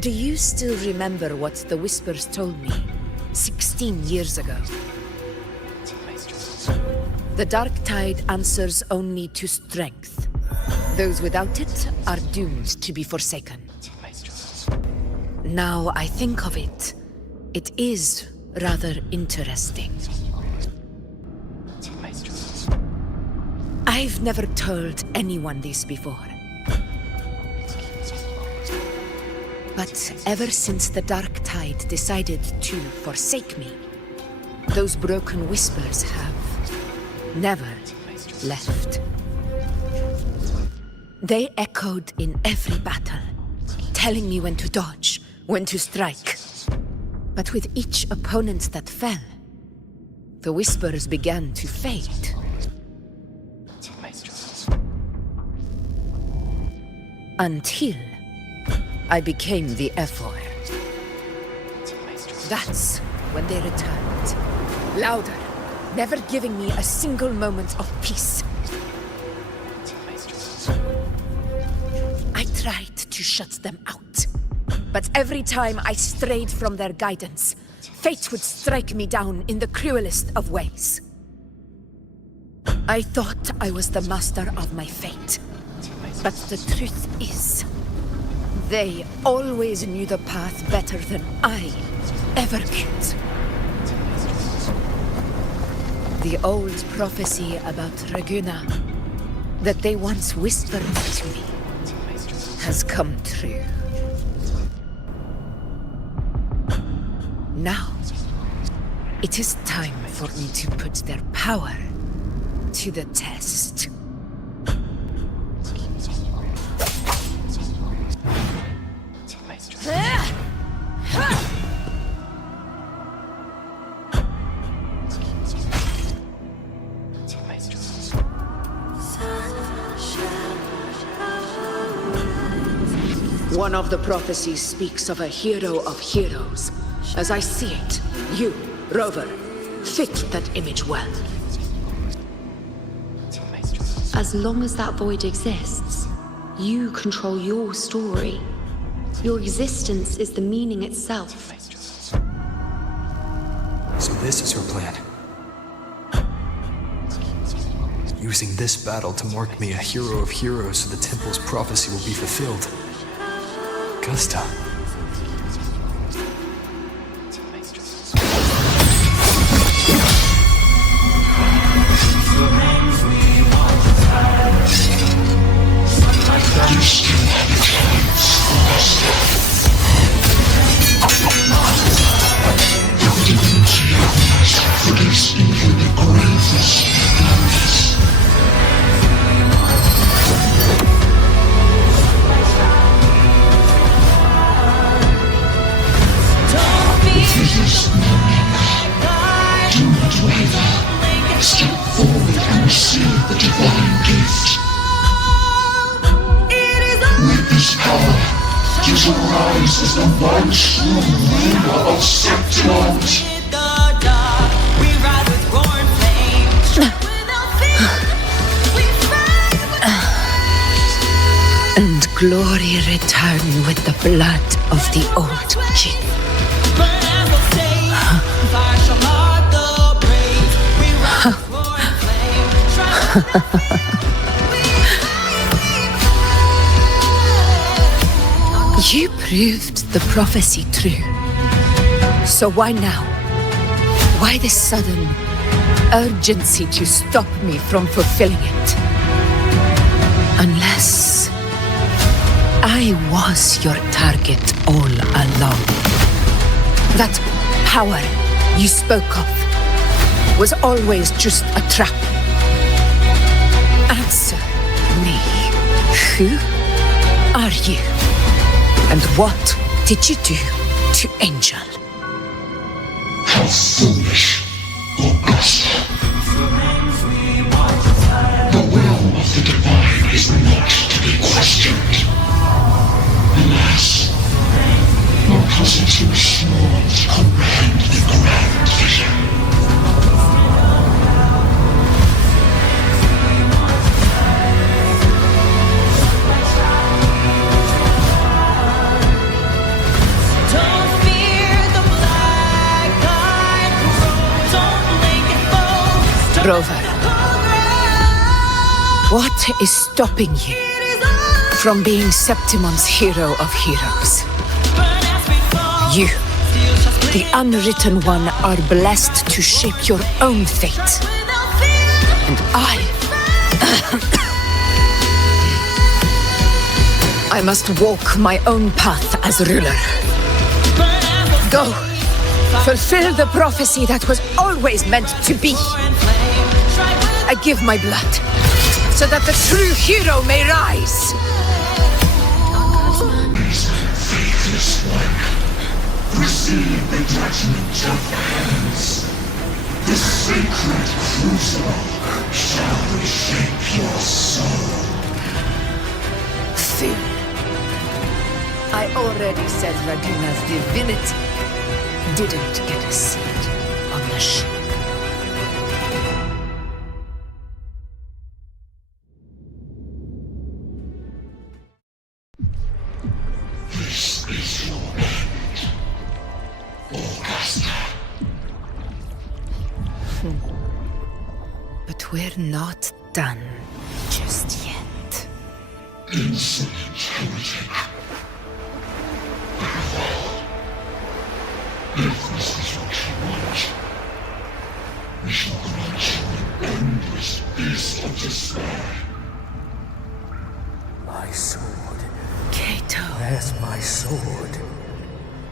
Do you still remember what the Whispers told me 16 years ago? The dark tide answers only to strength. Those without it are doomed to be forsaken. Now I think of it, it is rather interesting. I've never told anyone this before. But ever since the Dark Tide decided to forsake me, those broken whispers have never left. They echoed in every battle, telling me when to dodge, when to strike. But with each opponent that fell, the whispers began to fade. Until I became the F4. That's when they returned. Louder, never giving me a single moment of peace. I tried to shut them out, but every time I strayed from their guidance, fate would strike me down in the cruelest of ways. I thought I was the master of my fate, but the truth is, they always knew the path better than I ever could. The old prophecy about Raguna that they once whispered to me has come true. Now, it is time for me to put their power to the test. One of the prophecies speaks of a hero of heroes. As I see it, you, Rover, fit that image well. As long as that void exists, you control your story. Your existence is the meaning itself. So this is her plan. Using this battle to mark me a hero of heroes so the temple's prophecy will be fulfilled. Gusta. And glory return with the blood of the old king. You proved the prophecy true. So why now? Why this sudden urgency to stop me from fulfilling it? Unless I was your target all along. That power you spoke of was always just a trap. Answer me. Who are you? And what did you do to Angel? How foolish, Augusta. The will of the divine is not to be questioned. Alas, your cousin too small to comprehend the grand vision. Rover, what is stopping you? from being Septimon's hero of heroes. You, the unwritten one, are blessed to shape your own fate. And I must walk my own path as ruler. Go, fulfill the prophecy that was always meant to be. I give my blood, so that the true hero may rise. Faithless one, receive the judgment of hands. The sacred crucible shall reshape your soul. Fool. I already said Raguna's divinity didn't get a seat on the ship. This is your end, Augusta. But we're not done just yet. Insolent heretic. Very well. If this is what you want, we shall grant you an endless feast of despair. My sword. Cato. Where's my sword?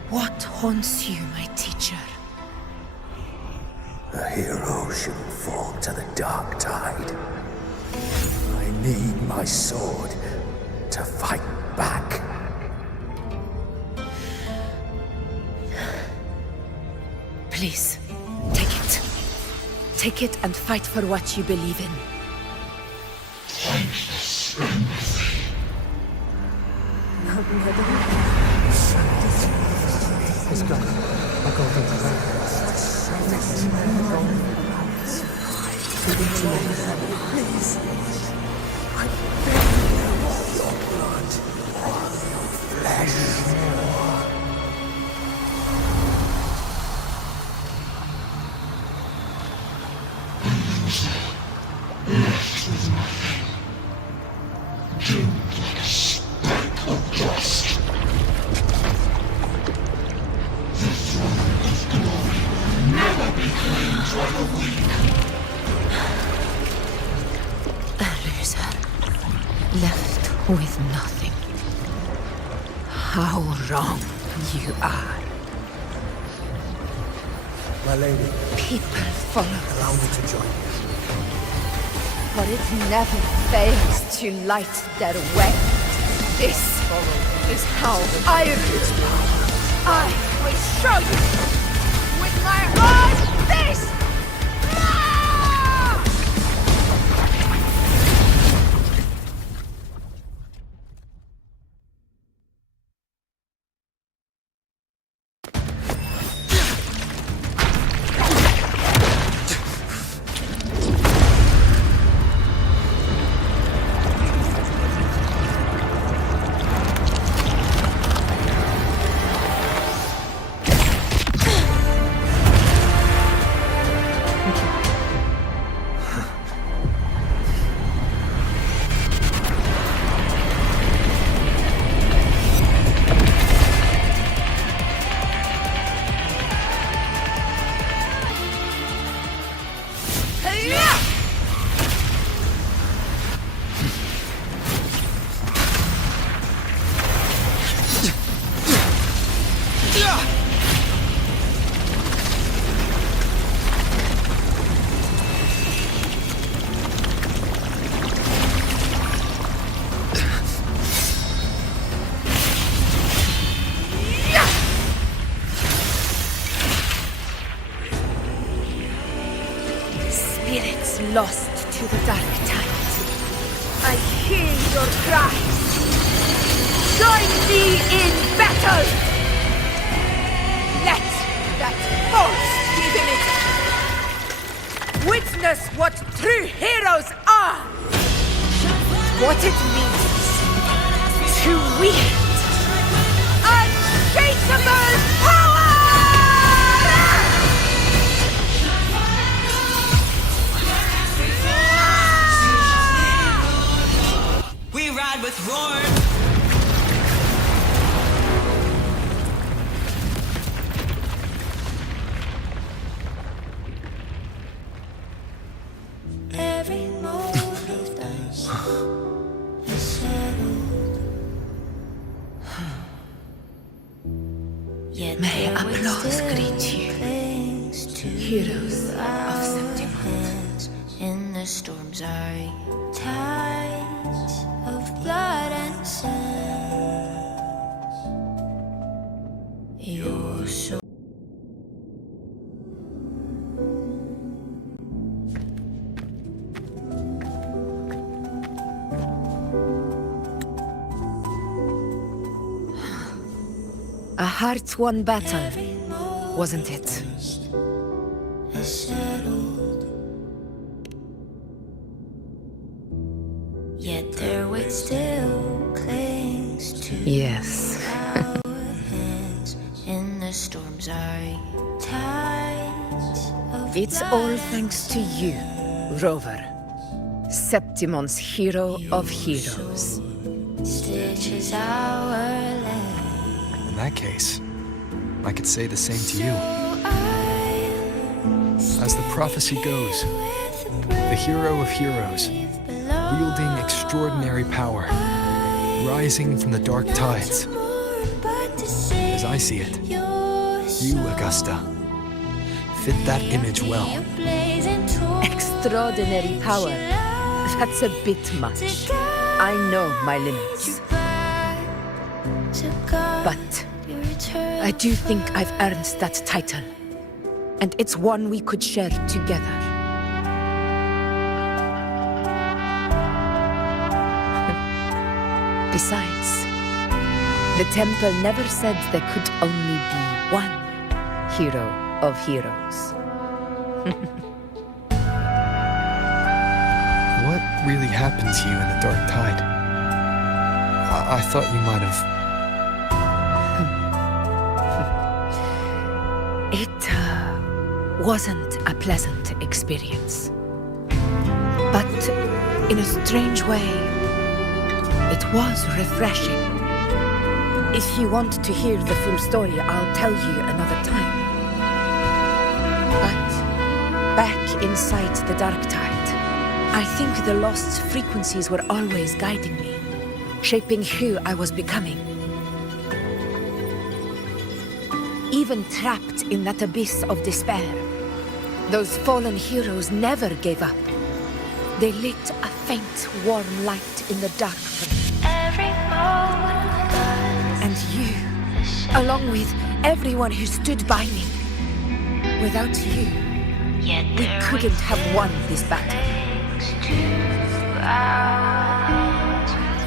What haunts you, my teacher? A hero shouldn't fall to the dark tide. I need my sword to fight back. Please, take it. Take it and fight for what you believe in. Thankless empathy. Let's go. I'll go for Please. I beg your blood on your flesh. Left with nothing. Doomed like a speck of dust. The throne of glory will never be claimed by the weak. A loser, left with nothing. How wrong you are. My lady. People follow. Allow me to join you. But it never fails to light their way. This is how I use power. I will show you with my own fist! Spirits lost to the dark tide. I hear your cries. Join me in battle! Let that false divinity witness what true heroes are! What it means to wield unshakable power! We ride with roar. heroes of Septimont. In the storms are tides of blood and sand. Your soul. A hard-won battle, wasn't it? Yet their weight still clings to Yes. our hands. In the storms are tides of It's all thanks to you, Rover. Septimon's hero of heroes. stitches our land. In that case, I could say the same to you. As the prophecy goes, the hero of heroes, wielding extraordinary power, rising from the dark tides. As I see it, you, Augusta, fit that image well. Extraordinary power. That's a bit much. I know my limits. But I do think I've earned that title. And it's one we could share together. Besides, the temple never said there could only be one hero of heroes. What really happened to you in the dark tide? I thought you might have... It wasn't a pleasant experience. But in a strange way, it was refreshing. If you want to hear the full story, I'll tell you another time. But back inside the dark tide, I think the lost frequencies were always guiding me, shaping who I was becoming. Even trapped in that abyss of despair, those fallen heroes never gave up. They lit a faint, warm light in the dark for me. And you, along with everyone who stood by me. Without you, we couldn't have won this battle.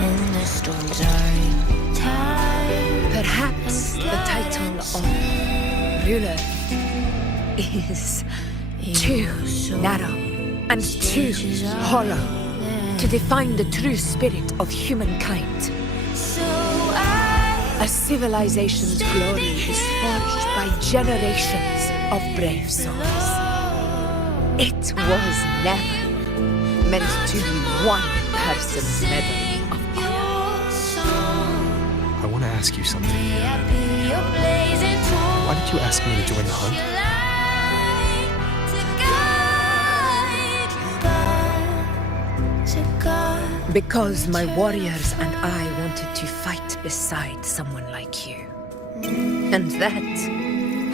In the storms are tied. Perhaps the title of ruler is too narrow and too hollow to define the true spirit of humankind. A civilization's glory is forged by generations of brave souls. It was never meant to be one person's medal of honor. I want to ask you something. Why did you ask me to join the hunt? Because my warriors and I wanted to fight beside someone like you. And that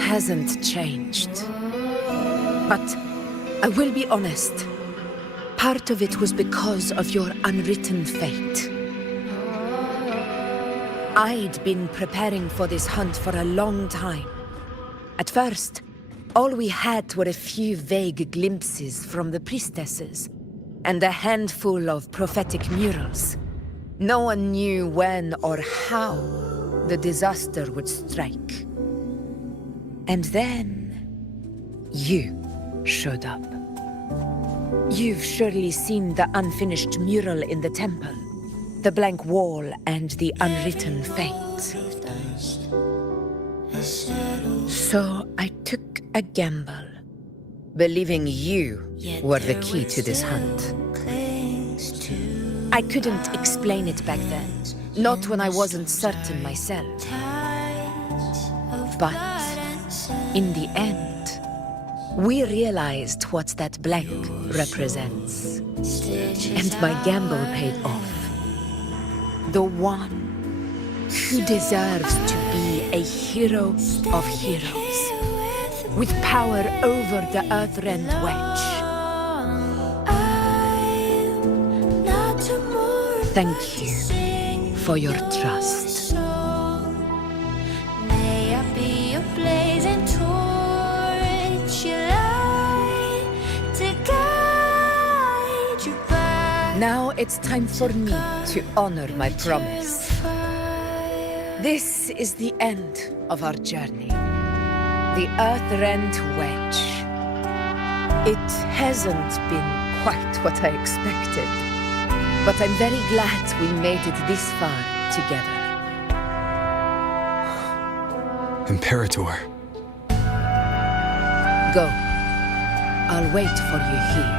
hasn't changed. But I will be honest. Part of it was because of your unwritten fate. I'd been preparing for this hunt for a long time. At first, all we had were a few vague glimpses from the priestesses, and a handful of prophetic murals. No one knew when or how the disaster would strike. And then, you showed up. You've surely seen the unfinished mural in the temple, the blank wall and the unwritten fate. So I took a gamble, believing you were the key to this hunt. I couldn't explain it back then, not when I wasn't certain myself. But in the end, we realized what that blank represents. And my gamble paid off. The one who deserves to be a hero of heroes with power over the Earthrend Wedge. Thank you for your trust. May I be a blazing torch, your light to guide you back. Now it's time for me to honor my promise. This is the end of our journey. The Earthrend Wedge. It hasn't been quite what I expected, but I'm very glad we made it this far together. Imperator. Go. I'll wait for you here.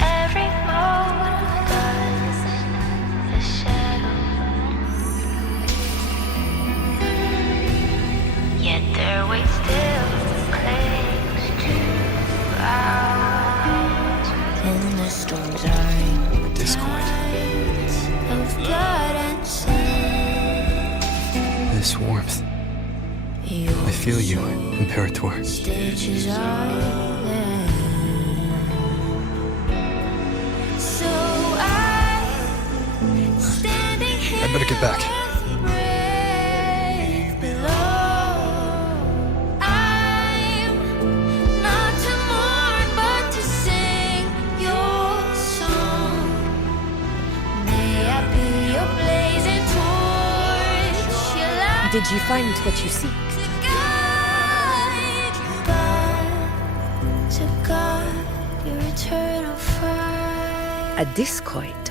Every moment does the shadow, yet their weight still clings to ours. And the storms are in Discord. of blood and sin. This warmth. I feel you, Imperator. Stitches are there. So I'm standing here. I better get back. Brave below. I'm not to mourn, but to sing your song. May I be your blazing torch, your light Did you find what you seek? to guard your eternal fire. A discoid.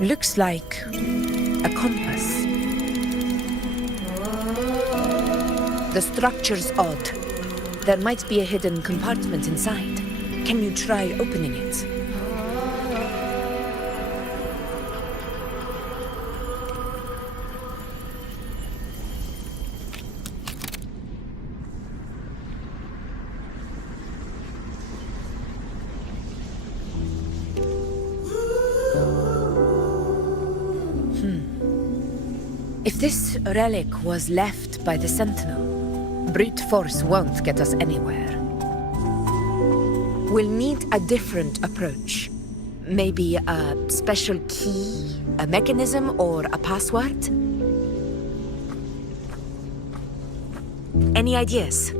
Looks like a compass. The structure's odd. There might be a hidden compartment inside. Can you try opening it? If this relic was left by the Sentinel, brute force won't get us anywhere. We'll need a different approach. Maybe a special key, a mechanism, or a password? Any ideas?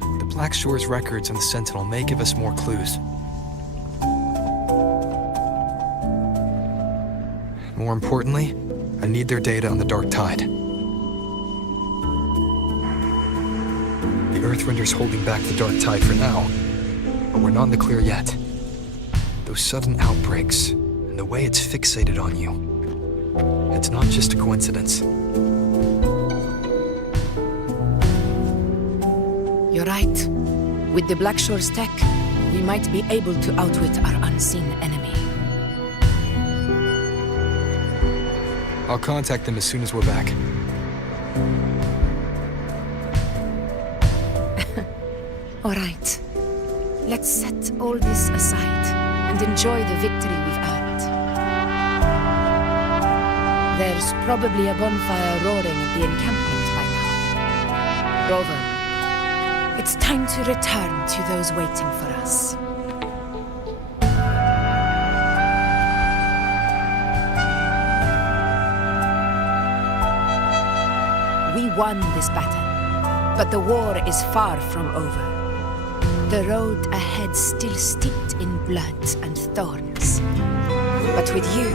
The Black Shore's records and the Sentinel may give us more clues. More importantly, I need their data on the Dark Tide. The Earthrender's holding back the Dark Tide for now, but we're not in the clear yet. Those sudden outbreaks, and the way it's fixated on you, it's not just a coincidence. You're right. With the Black Shore's tech, we might be able to outwit our unseen enemy. I'll contact them as soon as we're back. All right. Let's set all this aside and enjoy the victory we've earned. There's probably a bonfire roaring at the encampment by now. Rover, it's time to return to those waiting for us. We won this battle, but the war is far from over. The road ahead still steeped in blood and thorns. But with you,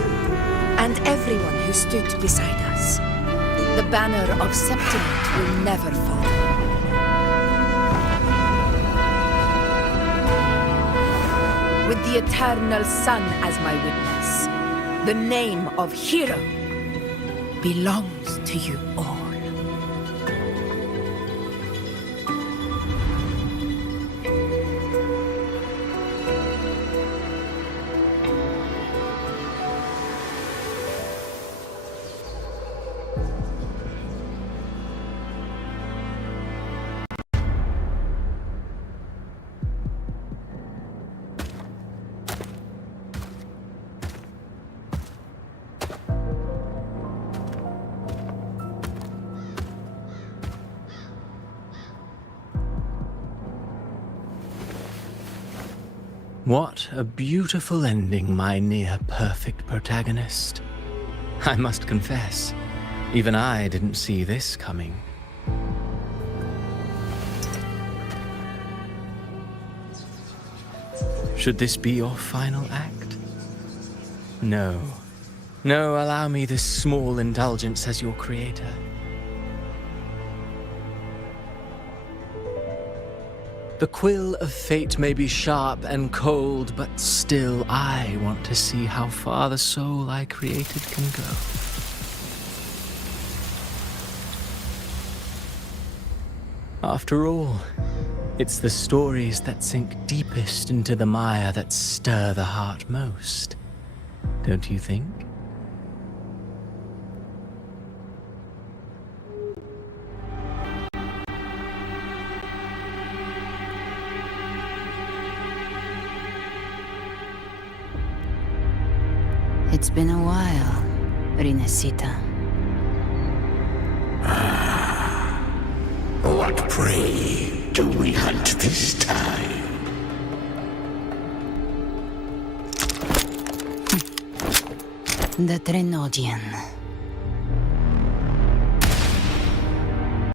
and everyone who stood beside us, the banner of Septimont will never fall. With the eternal sun as my witness, the name of hero belongs to you all. What a beautiful ending, my near-perfect protagonist. I must confess, even I didn't see this coming. Should this be your final act? No. No, allow me this small indulgence as your creator. The quill of fate may be sharp and cold, but still I want to see how far the soul I created can go. After all, it's the stories that sink deepest into the mire that stir the heart most, don't you think? It's been a while, Rinesita. What prey do we hunt this time? The Trenodian.